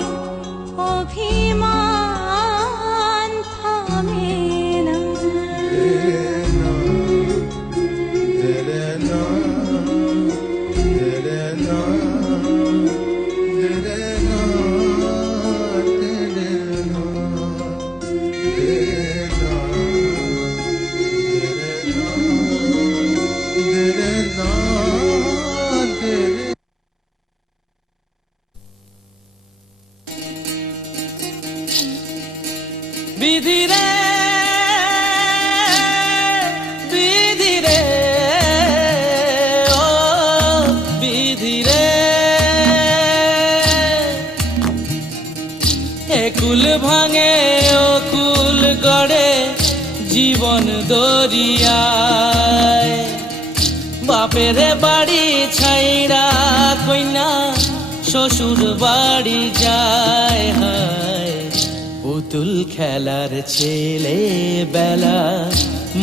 অভিমান থামে না। বিধি রে বিধি রে ও বিধি রে, একুল ভাঙে ও কুল গড়ে জীবন দরিয়ায়, বাপের বাড়ি ছাইড়া কইনা শ্বশুর বাড়ি যায়, হায় পুতুল খেলার ছেলে বেলা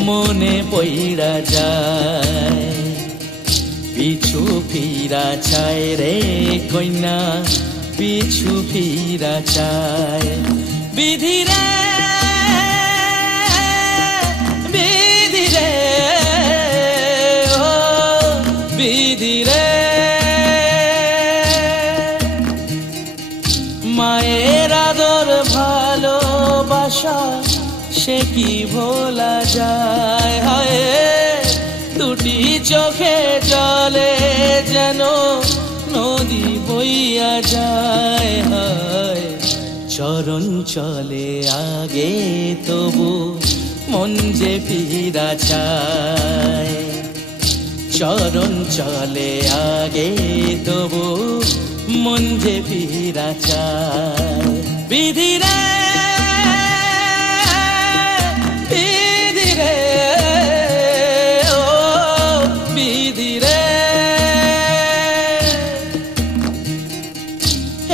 মনে পইড়া যায়, পিছু ফিরা চায় রে কইনা, পিছু ফিরা চায়। বিধি রে বিধি রে ও বিধি রে, মায়ের আদর ভালোবাসা সে কি ভোলা যায়, হায় দুটি চোখে জলে যেন নদী বইয়া যায়, হায় চরণ চলে আগে তবু মন যে ফিরা চায়, চরণ চলে আগে তবু মন যে ফিরা চায়। বিধি রে বিধি রে ও বিধি রে,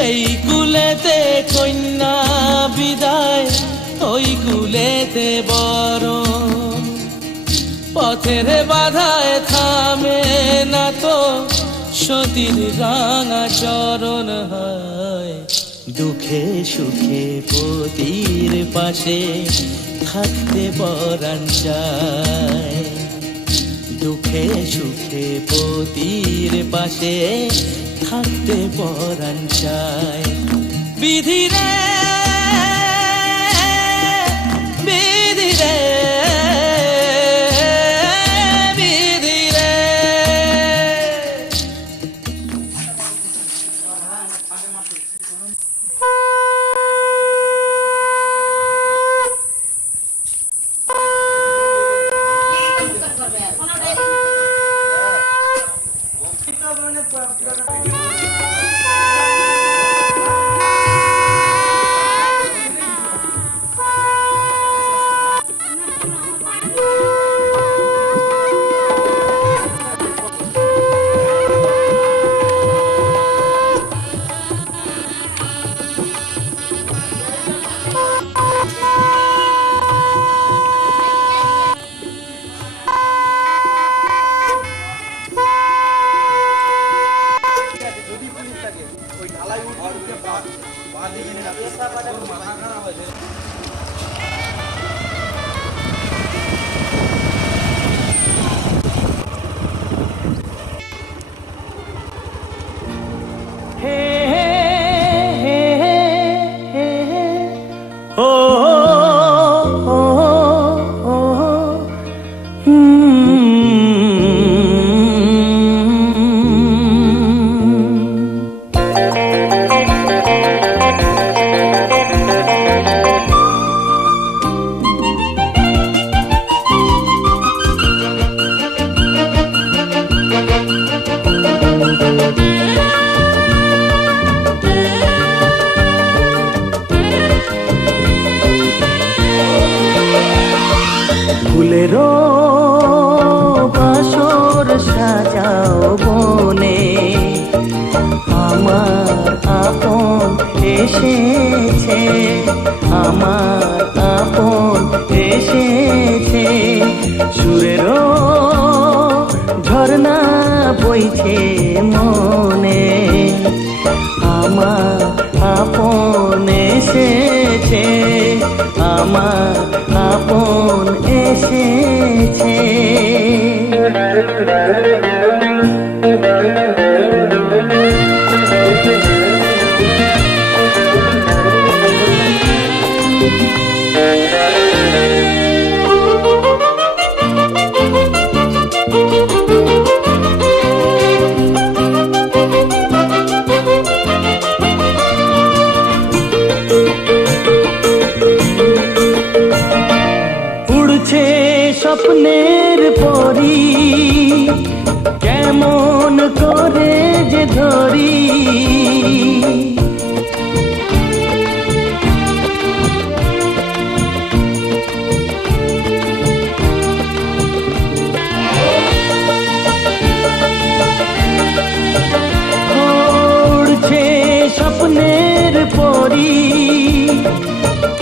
এই কুলেতে কন্যা বিদায়, ওই কুলেতে বরণ, পথের বাধায় থামে না তো সতীর রাঙা চরণ, হয় দুঃখে সুখে পতির পাশে থাকতে পরাণ চায়, দুঃখে সুখে পতির পাশে থাকতে পরাণ চায়। বিধি রে বিধি রে বিধি রে, ফুলেরও বাসর সাজাও বনে, আমার আপন এসেছে, আমার আপন এসেছে। সুরেরও ঝর্ণা বইছে মনে, আমার আপন এসেছে, আমার আপন এসেছে। উড়ছে স্বপ্নের পরি, কেমন করে যে ধরি, উড়ছে স্বপ্নের পরি,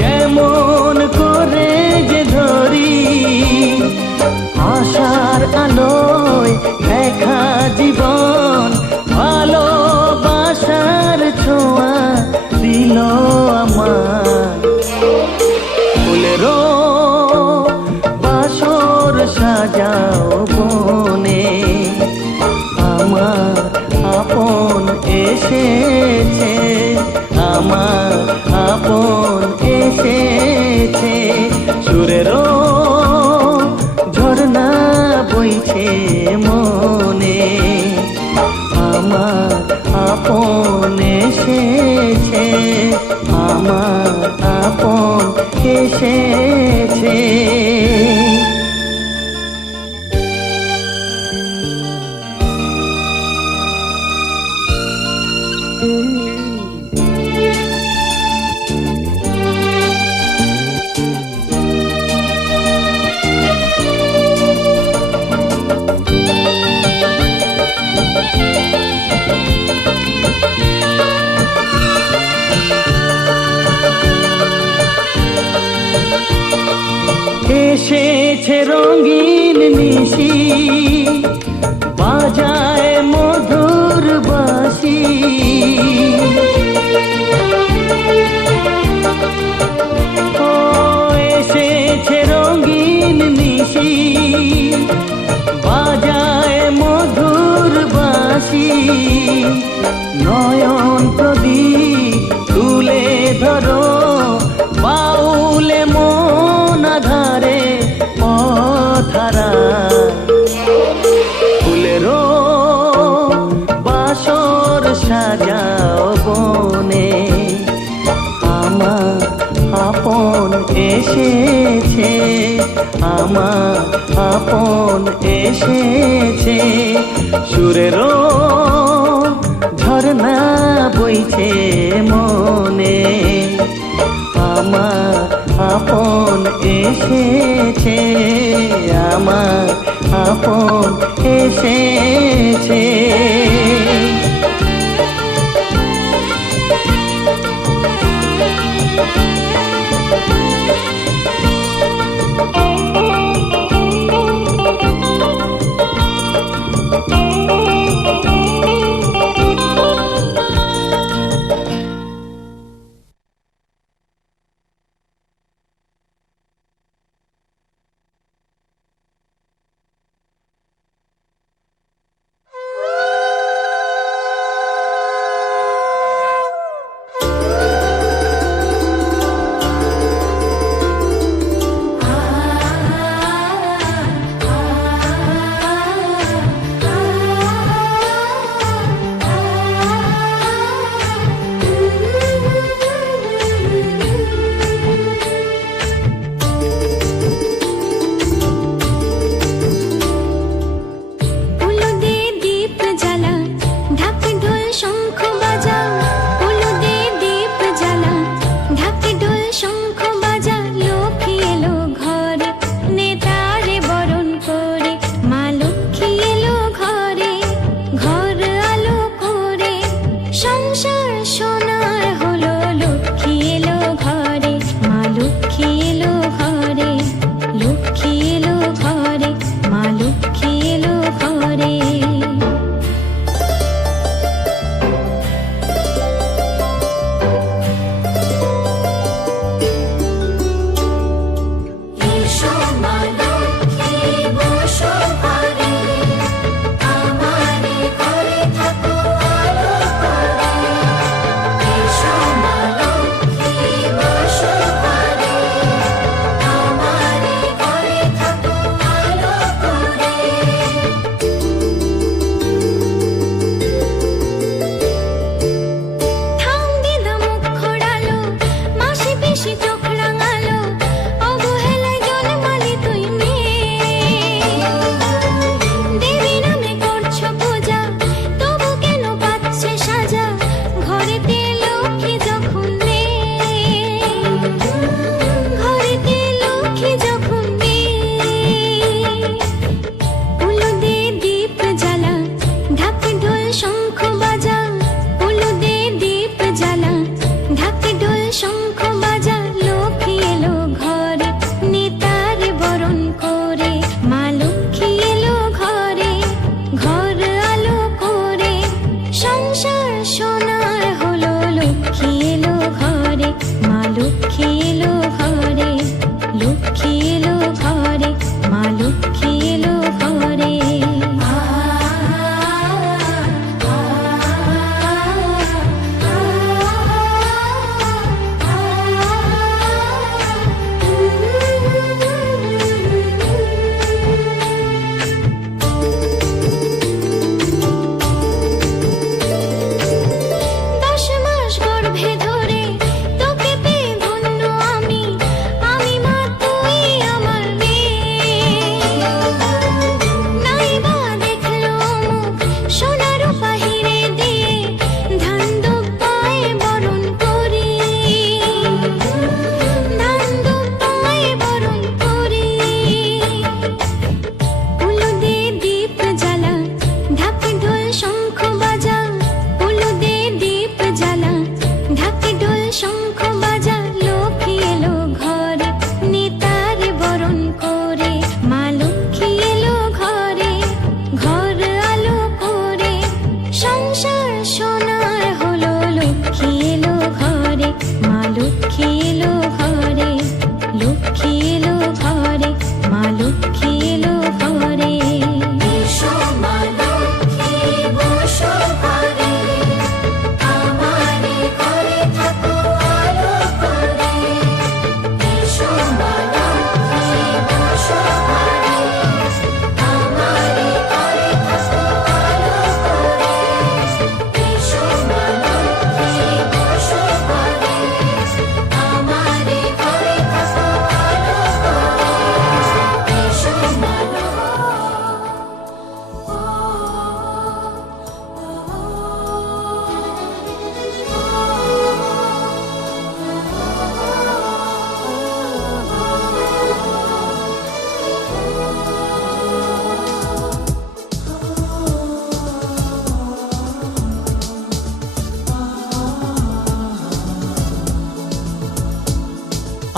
কেমন করে যে ধরি। আশার আলোয় দেখা জীবন, ভালোবাসার ছোঁয়া দিল আমার। ফুলেরও বাসর সাজাও বনে, আমার আপন এসেছে, আমার আপন এসেছে। সুরেরও ঝর্ণা বইছে মনে, আমার আপন এসেছে, আমার আপন এসেছে। এসেছে রঙিন নিশি, বাজায় মধুর বাঁশি, ও এসেছে রঙিন নিশি, বাজায় মধুর বাঁশি। নয়ন প্রদীপ তুলে ধরো, বাউলে মন আধারে পথহারা। ফুলেরও বাসর সাজাও বনে, আমার আপন এসেছে, আমার আপন এসেছে। সুরেরও ঝর্ণা বইছে মনে, আমার আপন এসেছে, আমার আপন এসেছে।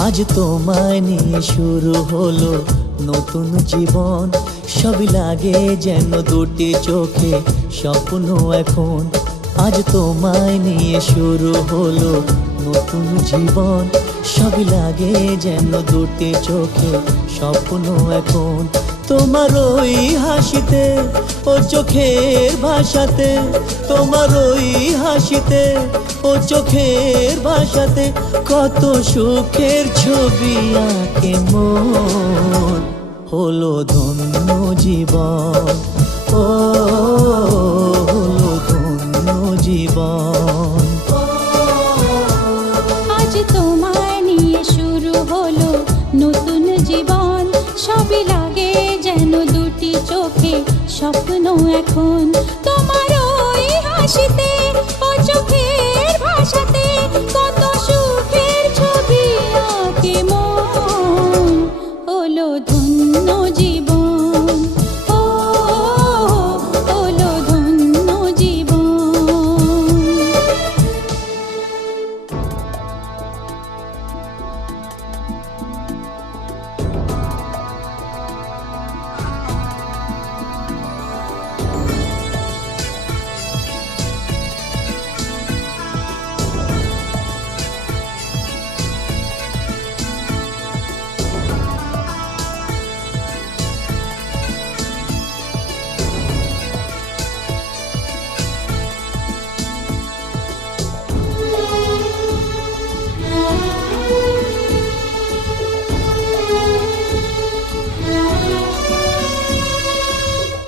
আজ তোমায় নিয়ে শুরু হলো নতুন জীবন, সবই লাগে যেন দুটি চোখে স্বপ্ন এখন। আজ তোমায় নিয়ে শুরু হলো নতুন জীবন, সবই লাগে যেন দুটি চোখে স্বপ্ন এখন। তোমার ওই হাসিতে ও চোখের ভাষাতে, তোমার ওই হাসিতে ও চোখের ভাষাতে কত সুখের ছবি আঁকে মন। হলো ধন্য জীবন, ও হলো ধন্য জীবন। আজ তোমায় নিয়ে শুরু হলো নতুন জীবন, সবই লাগে যেন দুটি চোখে স্বপ্ন এখন। তোমার ওই হাসিতে ও চোখের ভাষাতে কত সুখের ছবি আঁকে মন। হলো ধন্য জীবন, ও হলো ধন্য জীবন।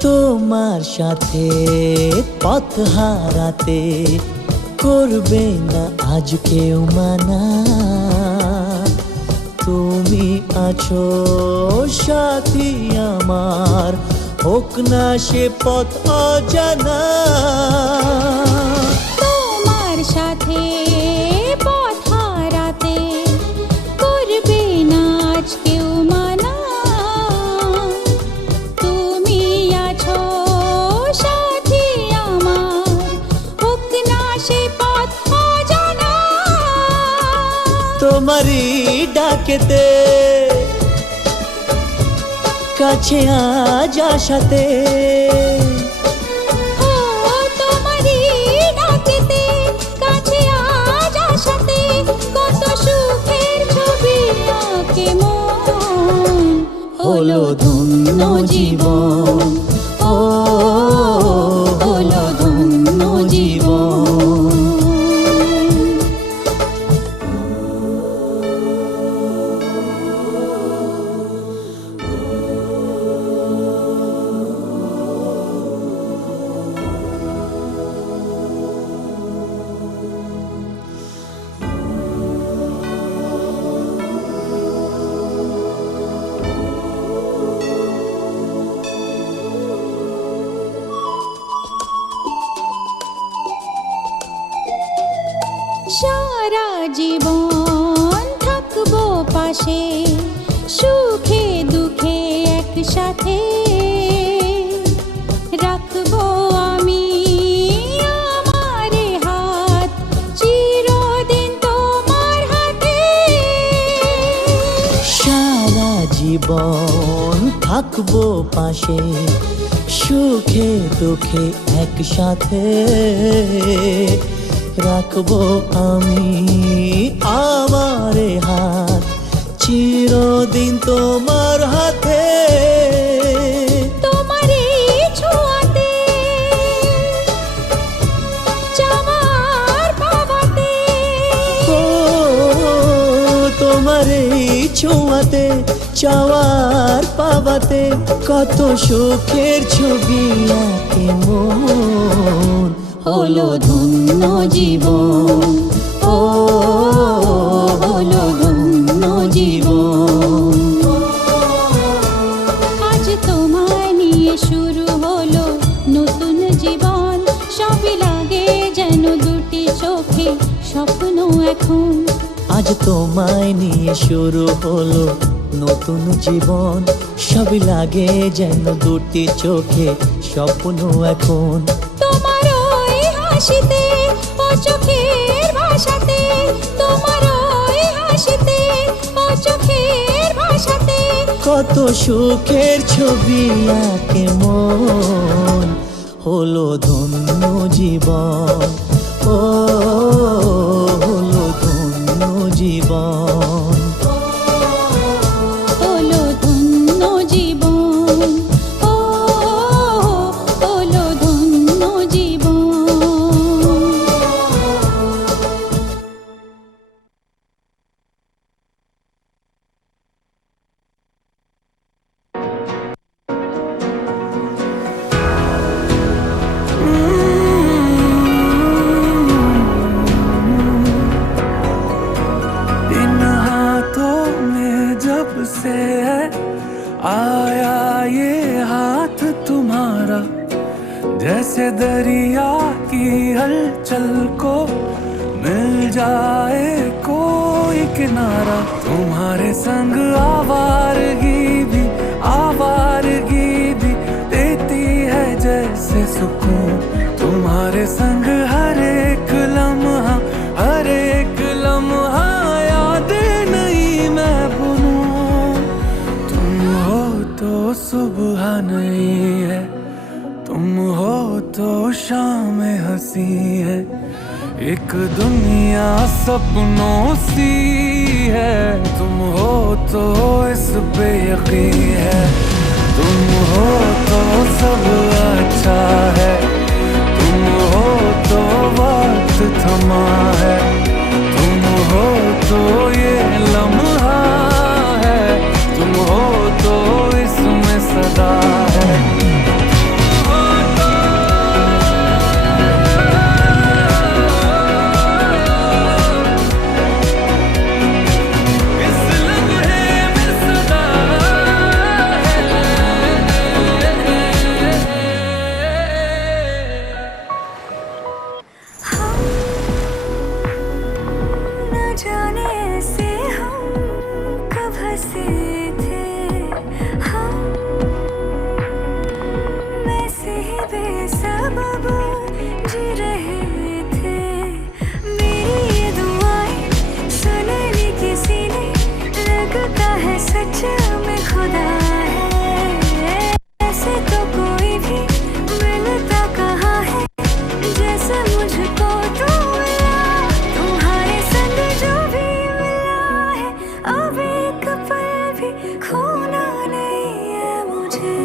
তোমার সাথে পথ হারাতে করবে না আজ কেউ মানা। তুমি আছো সাথী আমার, হোক না সে পথ অজানা। তোমার সাথে পথ হারাতে করবে না আজ কেউ মানা। তুমি আছো সাথী আমার, হোক না সে পথ অজানা। তোমারই ডাকেতে কাছে আজ আসাতে, ও তোমারই ডাকেতে কাছে আজ আসাতে কত সুখের ছবি আঁকে মন। হলো ধন্য জীবন, ও হলো ধন্য জীবন। সারা জীবন থাকবো পাশে, সুখে দুঃখে একসাথে রাখবো আমি আমার হাত চিরদিন তোমার হাতে। সারা জীবন থাকবো পাশে, সুখে দুঃখে একসাথে রাখবো আমি আমার হাত চিরদিন তোমার হাতে। তোমার এই ছোঁয়াতে চাওয়ার পাওয়াতে, ও তোমার এই ছোঁয়া হতে চাওয়ার পাওয়াতে কত সুখের ছবি আঁকে মন হলো ধন্য জীবন, ও হলো ধন্য জীবন। আজ তোমায় নিয়ে শুরু হলো নতুন জীবন, সবই লাগে যেন দুটি চোখে স্বপ্ন এখন। আজ তোমায় নিয়ে শুরু হলো নতুন জীবন, সবই লাগে যেন দুটি চোখে স্বপ্ন এখন। তোমার ওই হাসিতে ও চোখের ভাষাতে, তোমার ওই হাসিতে ও চোখের ভাষাতে কত সুখের ছবি আঁকে মন হলো ধন্য জীবন, ও হলো ধন্য জীবন। হলো ধন্য জীবন, ও হলো ধন্য জীবন। इन हाथों में जब से है आया ये हाथ तुम्हारा, जैसे दरिया की हलचल को मिल जाए कोई किनारा। तुम्हारे संग आवारगी भी देती है जैसे सुकून। तुम्हारे संग हर एक लम्हा यादें नहीं मैं भूलूं। तुम हो तो सुबह नहीं है, तुम हो तो शाम हंसी है, एक दुनिया सपनों सी है। तुम हो तो इस पे यकीन है, तुम हो तो सब अच्छा है, तुम हो तो वक्त थमा है, तुम हो तो ये लम्हा है, तुम हो तो इसमें सदा है। सच में खुदा है, ऐसे तो कोई भी मिलता कहाँ है जैसे मुझको तू मिला। तुम्हारे संग जो भी मिला है अब एक पल भी खोना नहीं है मुझे।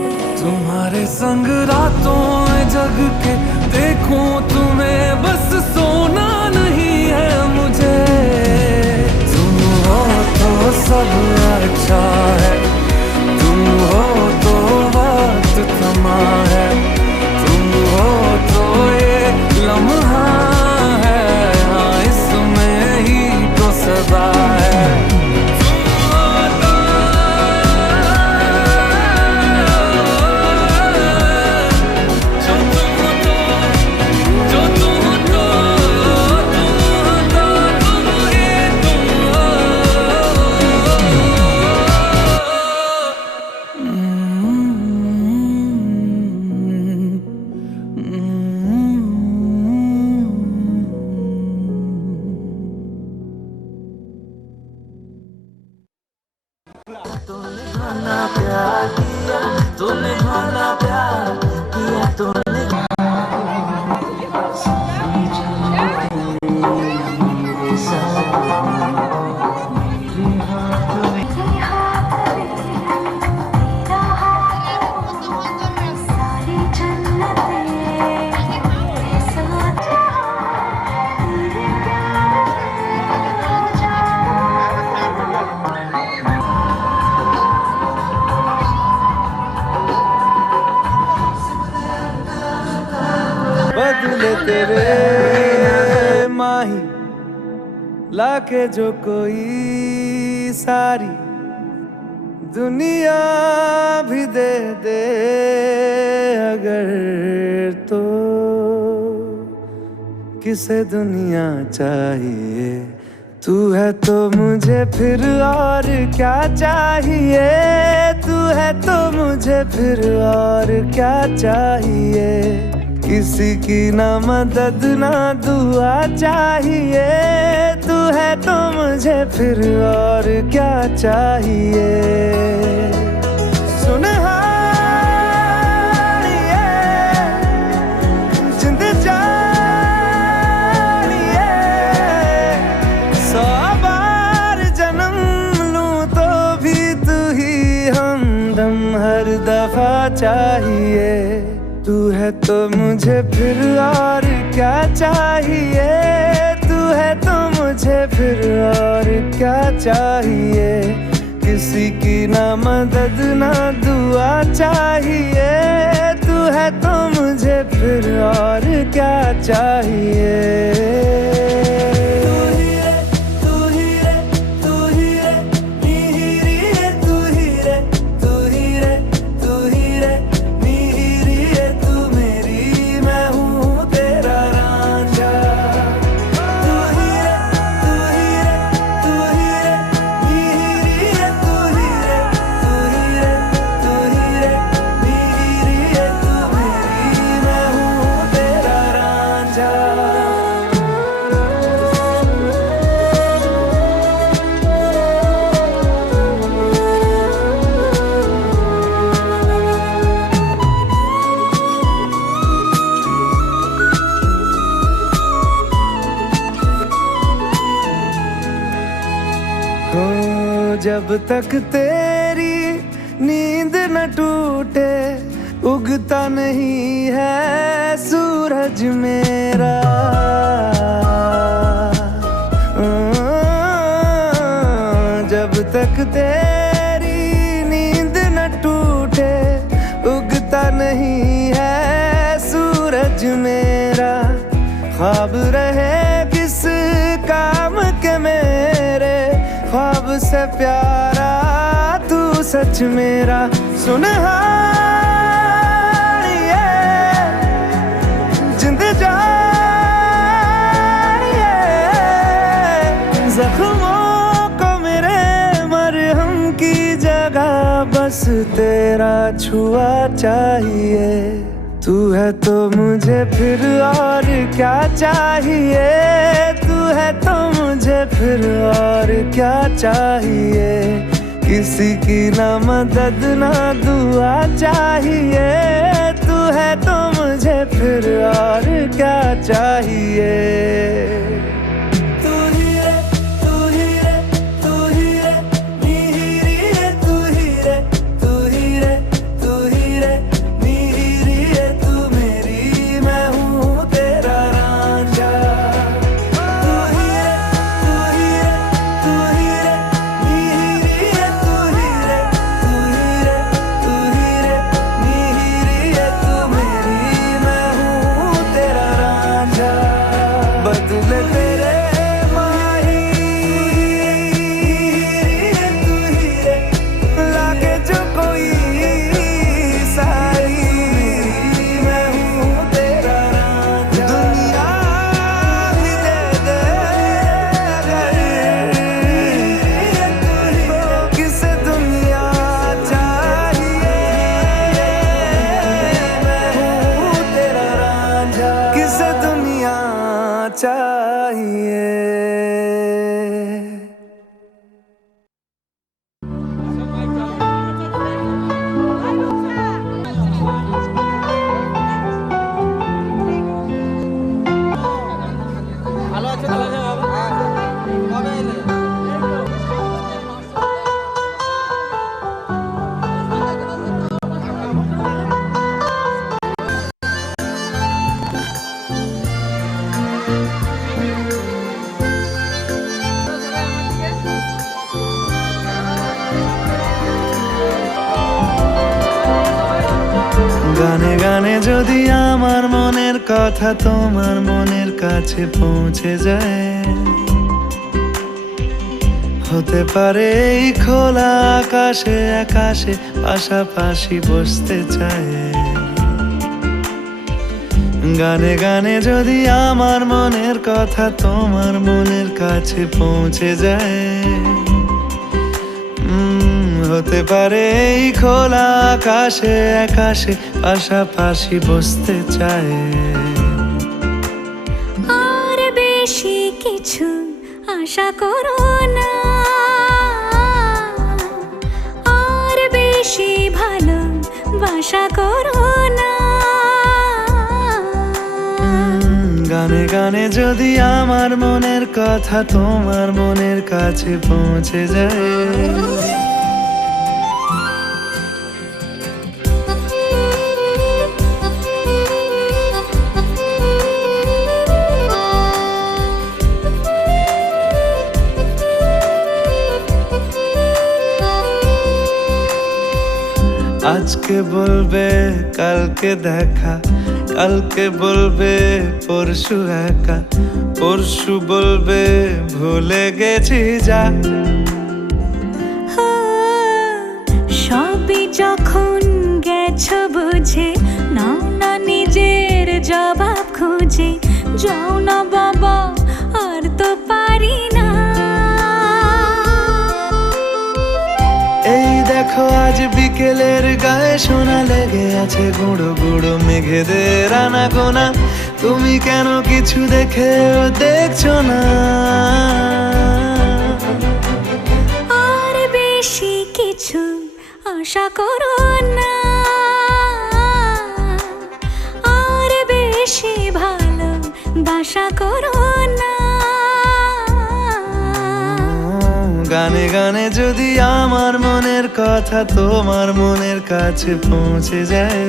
तुम्हारे संग रातों में जग के देखूं तुम्हें, बस सोना नहीं है मुझे। तुम हो तो सब अच्छा है, तुम हो तो वक्त थमा है, तुम हो तो ये लम्हा है, हाँ इसमें ही तो सदा है। तेरे माही लाके जो कोई सारी दुनिया भी दे दे अगर तो किसे दुनिया चाहिए। तू है तो मुझे फिर और क्या चाहिए, तू है तो मुझे फिर और क्या चाहिए। किसी की ना मदद ना दुआ चाहिए, तू है तो मुझे फिर और क्या चाहिए। सुन हर दफा चाहिए। तू है तो मुझे फिर और क्या चाहिए, तू है तो मुझे फिर और क्या चाहिए। किसी की ना मदद ना दुआ चाहिए, तू है तो मुझे फिर और क्या चाहिए। जब तक तेरी नींद न टूटे उगता नहीं है सूरज मेरा। जब तक तेरी नींद न टूटे उगता नहीं है सूरज मेरा। ख्वाब रहे किस काम के मेरे, ख्वाब से प्यारा तू सच मेरा। सुन जिंद जानिए जख्मों को मेरे मरहम की जगह बस तेरा छुआ चाहिए। तू है तो मुझे फिर और क्या चाहिए, तू है तो मुझे फिर और क्या चाहिए। किसी की ना मदद ना दुआ चाहिए, तू है तो मुझे फिर और क्या चाहिए। बदले যদি আমার মনের কথা তোমার মনের কাছে পৌঁছে যায়, হতে পারে এই খোলা আকাশে আকাশে পাশাপাশি বসতে চায়। গানে গানে যদি আমার মনের কথা তোমার মনের কাছে পৌঁছে যায়, হতে পারে এই খোলা আকাশে আকাশে পাশাপাশি বসতে চায়। আর বেশি কিছু আশা করো না, আর বেশি ভালোবাসা করো না। গানে গানে যদি আমার মনের কথা তোমার মনের কাছে পৌঁছে যায়, আজকে বলবে কালকে দেখা, কালকে বলবে পরশু একা, পরশু বলবে ভুলে গেছি যা। সবই যখন গেছো বুঝে, নাও না নিজের জবাব খুঁজে। যাও না বাবা, আর তো পারি না। এই দেখো আজ বিকেলের গায়ে সোনা লেগে আছে গুঁড়ো গুঁড়ো মেঘেদের আনাগোনা। তুমি কেন কিছু দেখেও দেখছো না? আর বেশি কিছু আশা করো না, আর বেশি ভালোবাসা করো না। গানে গানে যদি আমার মনের কথা তোমার মনের কাছে পৌঁছে যায়,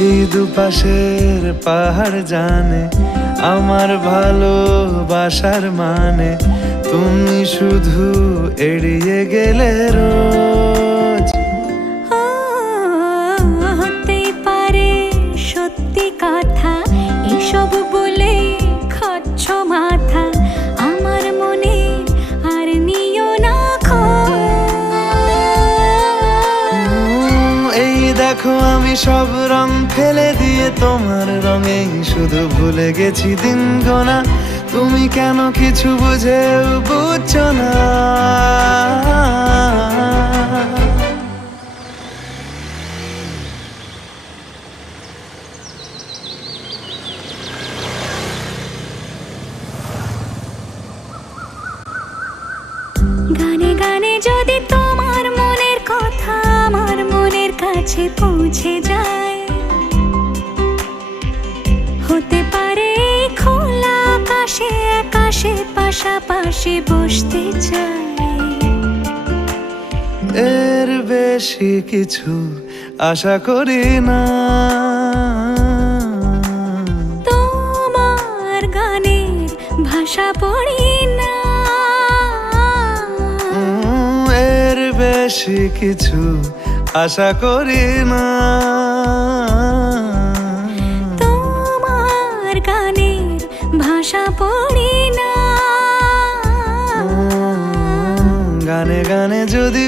এই দুপাশের পাহাড় জানে আমার ভালোবাসার মানে। তুমি শুধু এড়িয়ে গেলে রোজ। হতেই পারে সত্যি কথা, এসব বলে খাচ্ছ মাথা। আমার মনে আর নিও না খোঁজ। এই দেখো আমি সব রং ফেলে দিয়ে তোমার রঙেই শুধু ভুলে গেছি দিন গোনা। তুমি কেন কিছু বুঝেও বুঝছো না? গানে গানে যদি তোমার মনের কথা আমার মনের কাছে পৌঁছে যায়, হতে পারে খোলা আকাশে আকাশে পাশাপাশি বসতে চাই। এর বেশি কিছু আশা করি না। তোমার গানের ভাষা পড়ি না। এর বেশি কিছু আশা করি না। তোমার গানের ভাষা পড়ি না। গানে গানে যদি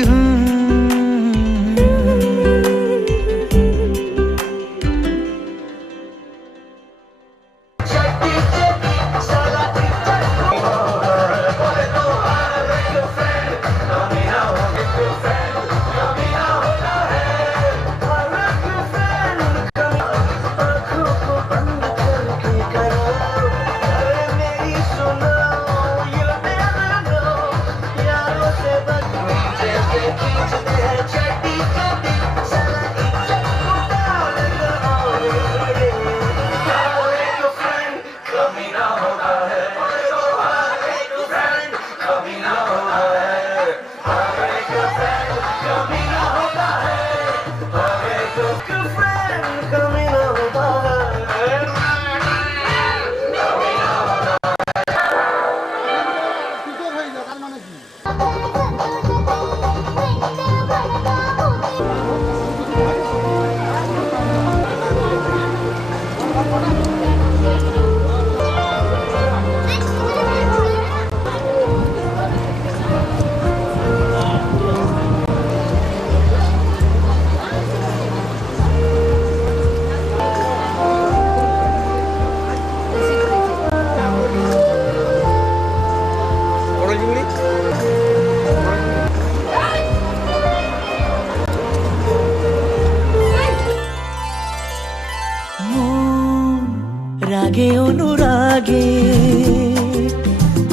রাগে অনুরাগে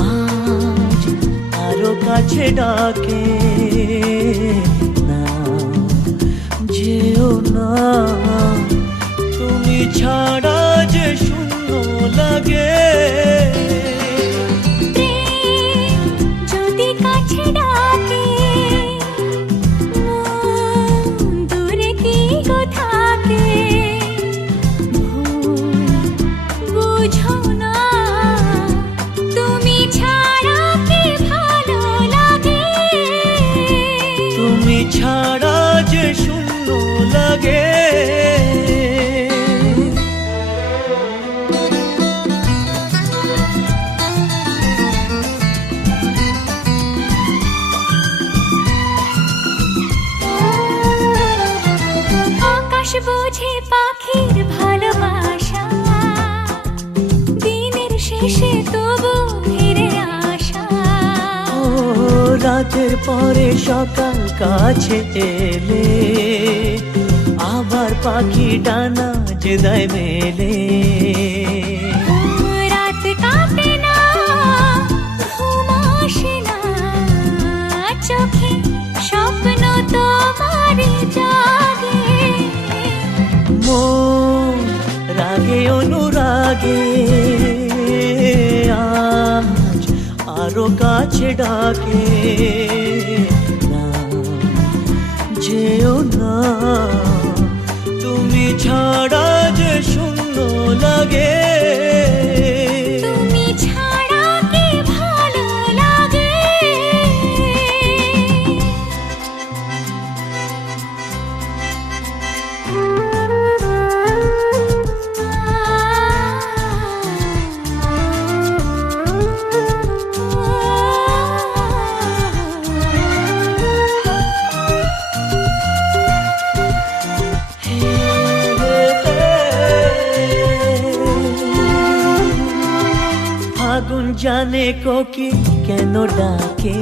আজ আরো কাছে ডাকে না যেও না তুমি ছাড়া যে শূন্য লাগে প্রেম যদি কাছে ডাকে মন দূরে কি গো থাকে বুঝো না তুমি ছাড়া কি ভালো লাগে তুমি ছাড়া যে শূন্য লাগে আকাশ বোঝে পাখির ভালোবাসা দিনের শেষে তবু ফিরে আসা ও রাতের পরে সকাল কাছে এলে আবার পাখি ডানা যে দেয় মেলে রাত কাটে না ঘুম আসে না চোখে স্বপ্ন তোমার জাগে মন রাগে অনুরাগে আজ আরো কাছে ডাকে না যেও না তুমি ছাড়া যে শূন্য লাগে তুমি ছাড়া কি ভালো লাগে আগুন জানে কোকিল কেন ডাকে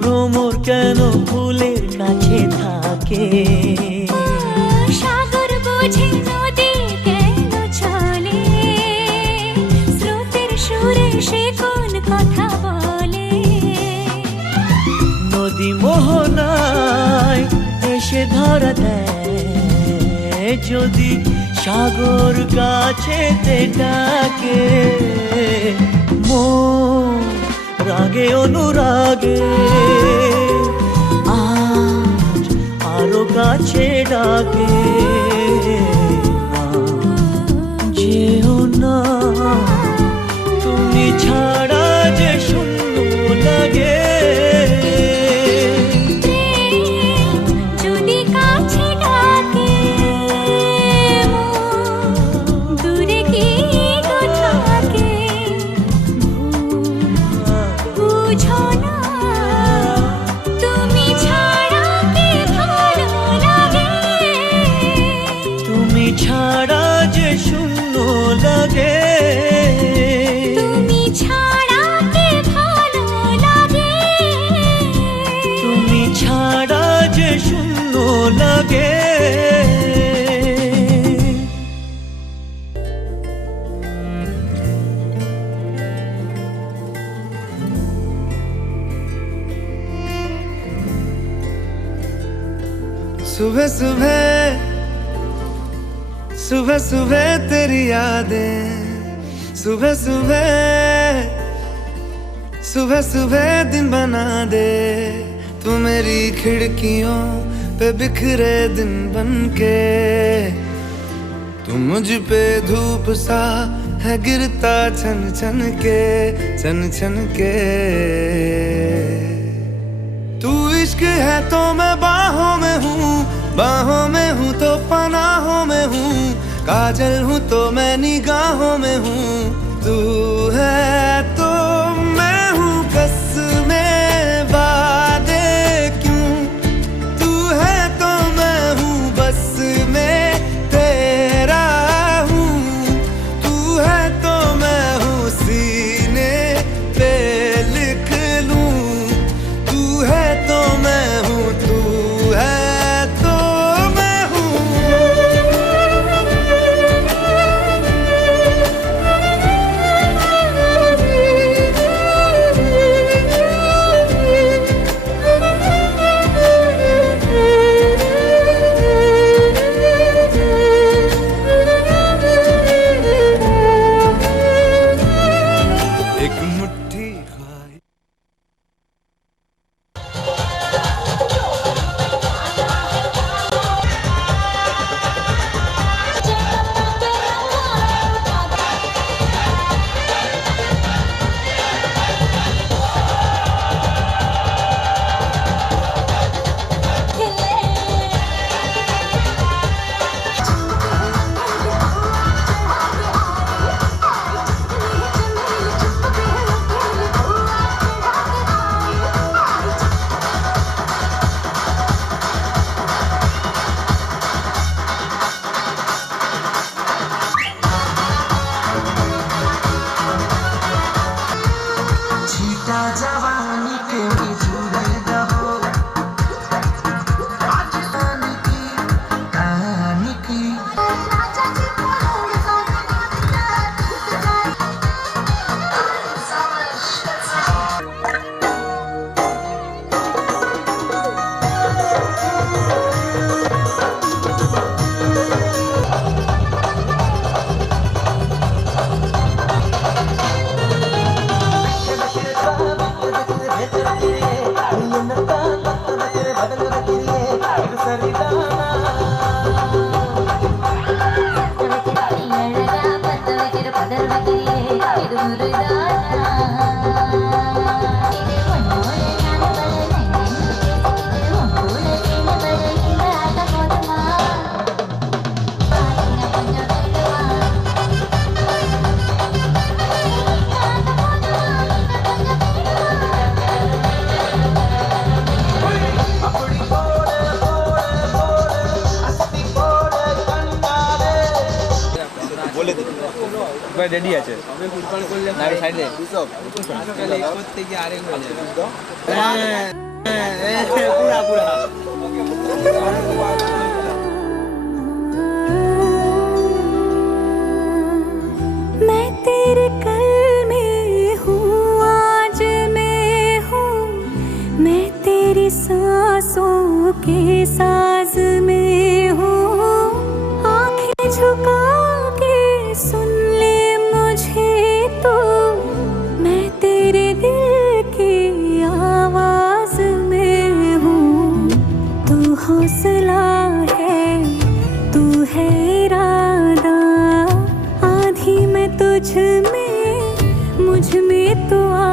ভ্রমর কেন ফুলের কাছে থাকে সাগর বোঝে নদী কেন চলে স্রোতের সুরে সে কোন কথা বলে নদী মোহনায় এসে ধরা দেয় যদি সাগর কাছে ডাকে মন রাগে অনুরাগে আজ আরো কাছে ডাকে না যেও না তুমি ছাড়া যে শূন্য লাগে প্রেম যদি কাছে ডাকে মন দূরে কি গো থাকে বুঝো না তুমি ছাড়া কি ভালো লাগে তুমি ছাড়া যে শূন্য লাগে তুমি ছাড়া কি ভালো লাগে তুমি ছাড়া যে শূন্য লাগে सुबह सुबह सुबह सुबह तेरी यादें सुबह सुबह सुबह सुबह दिन बना दे तू मेरी खिड़कियों पे बिखरे दिन बन के तू मुझ पे धूप सा है गिरता छन छन के तू इश्क है तो मैं बाहों में हूँ तो पनाहों में हूँ काजल हूँ तो मैं निगाहों में हूँ तू है तो मैं हूँ कसमें वादे क्यों तू है तो मैं हूँ बस में तेरा हूँ तू है तो मैं हूँ सीने पे लिख लूँ तू है तो मैं हूँ तू है तो मैं हूँ একবার রেডি আছে সাইডে পুরা পুরা मैं तेरे कल में हूँ आज मैं हूँ मैं तेरी सांसों के साज में हूँ आंखें झुका के सुन ले मुझे तो मैं तेरे दिल की आवाज में हूँ तू हौसला है तू है इरादा आधी मैं तुझ में मुझ में तो आ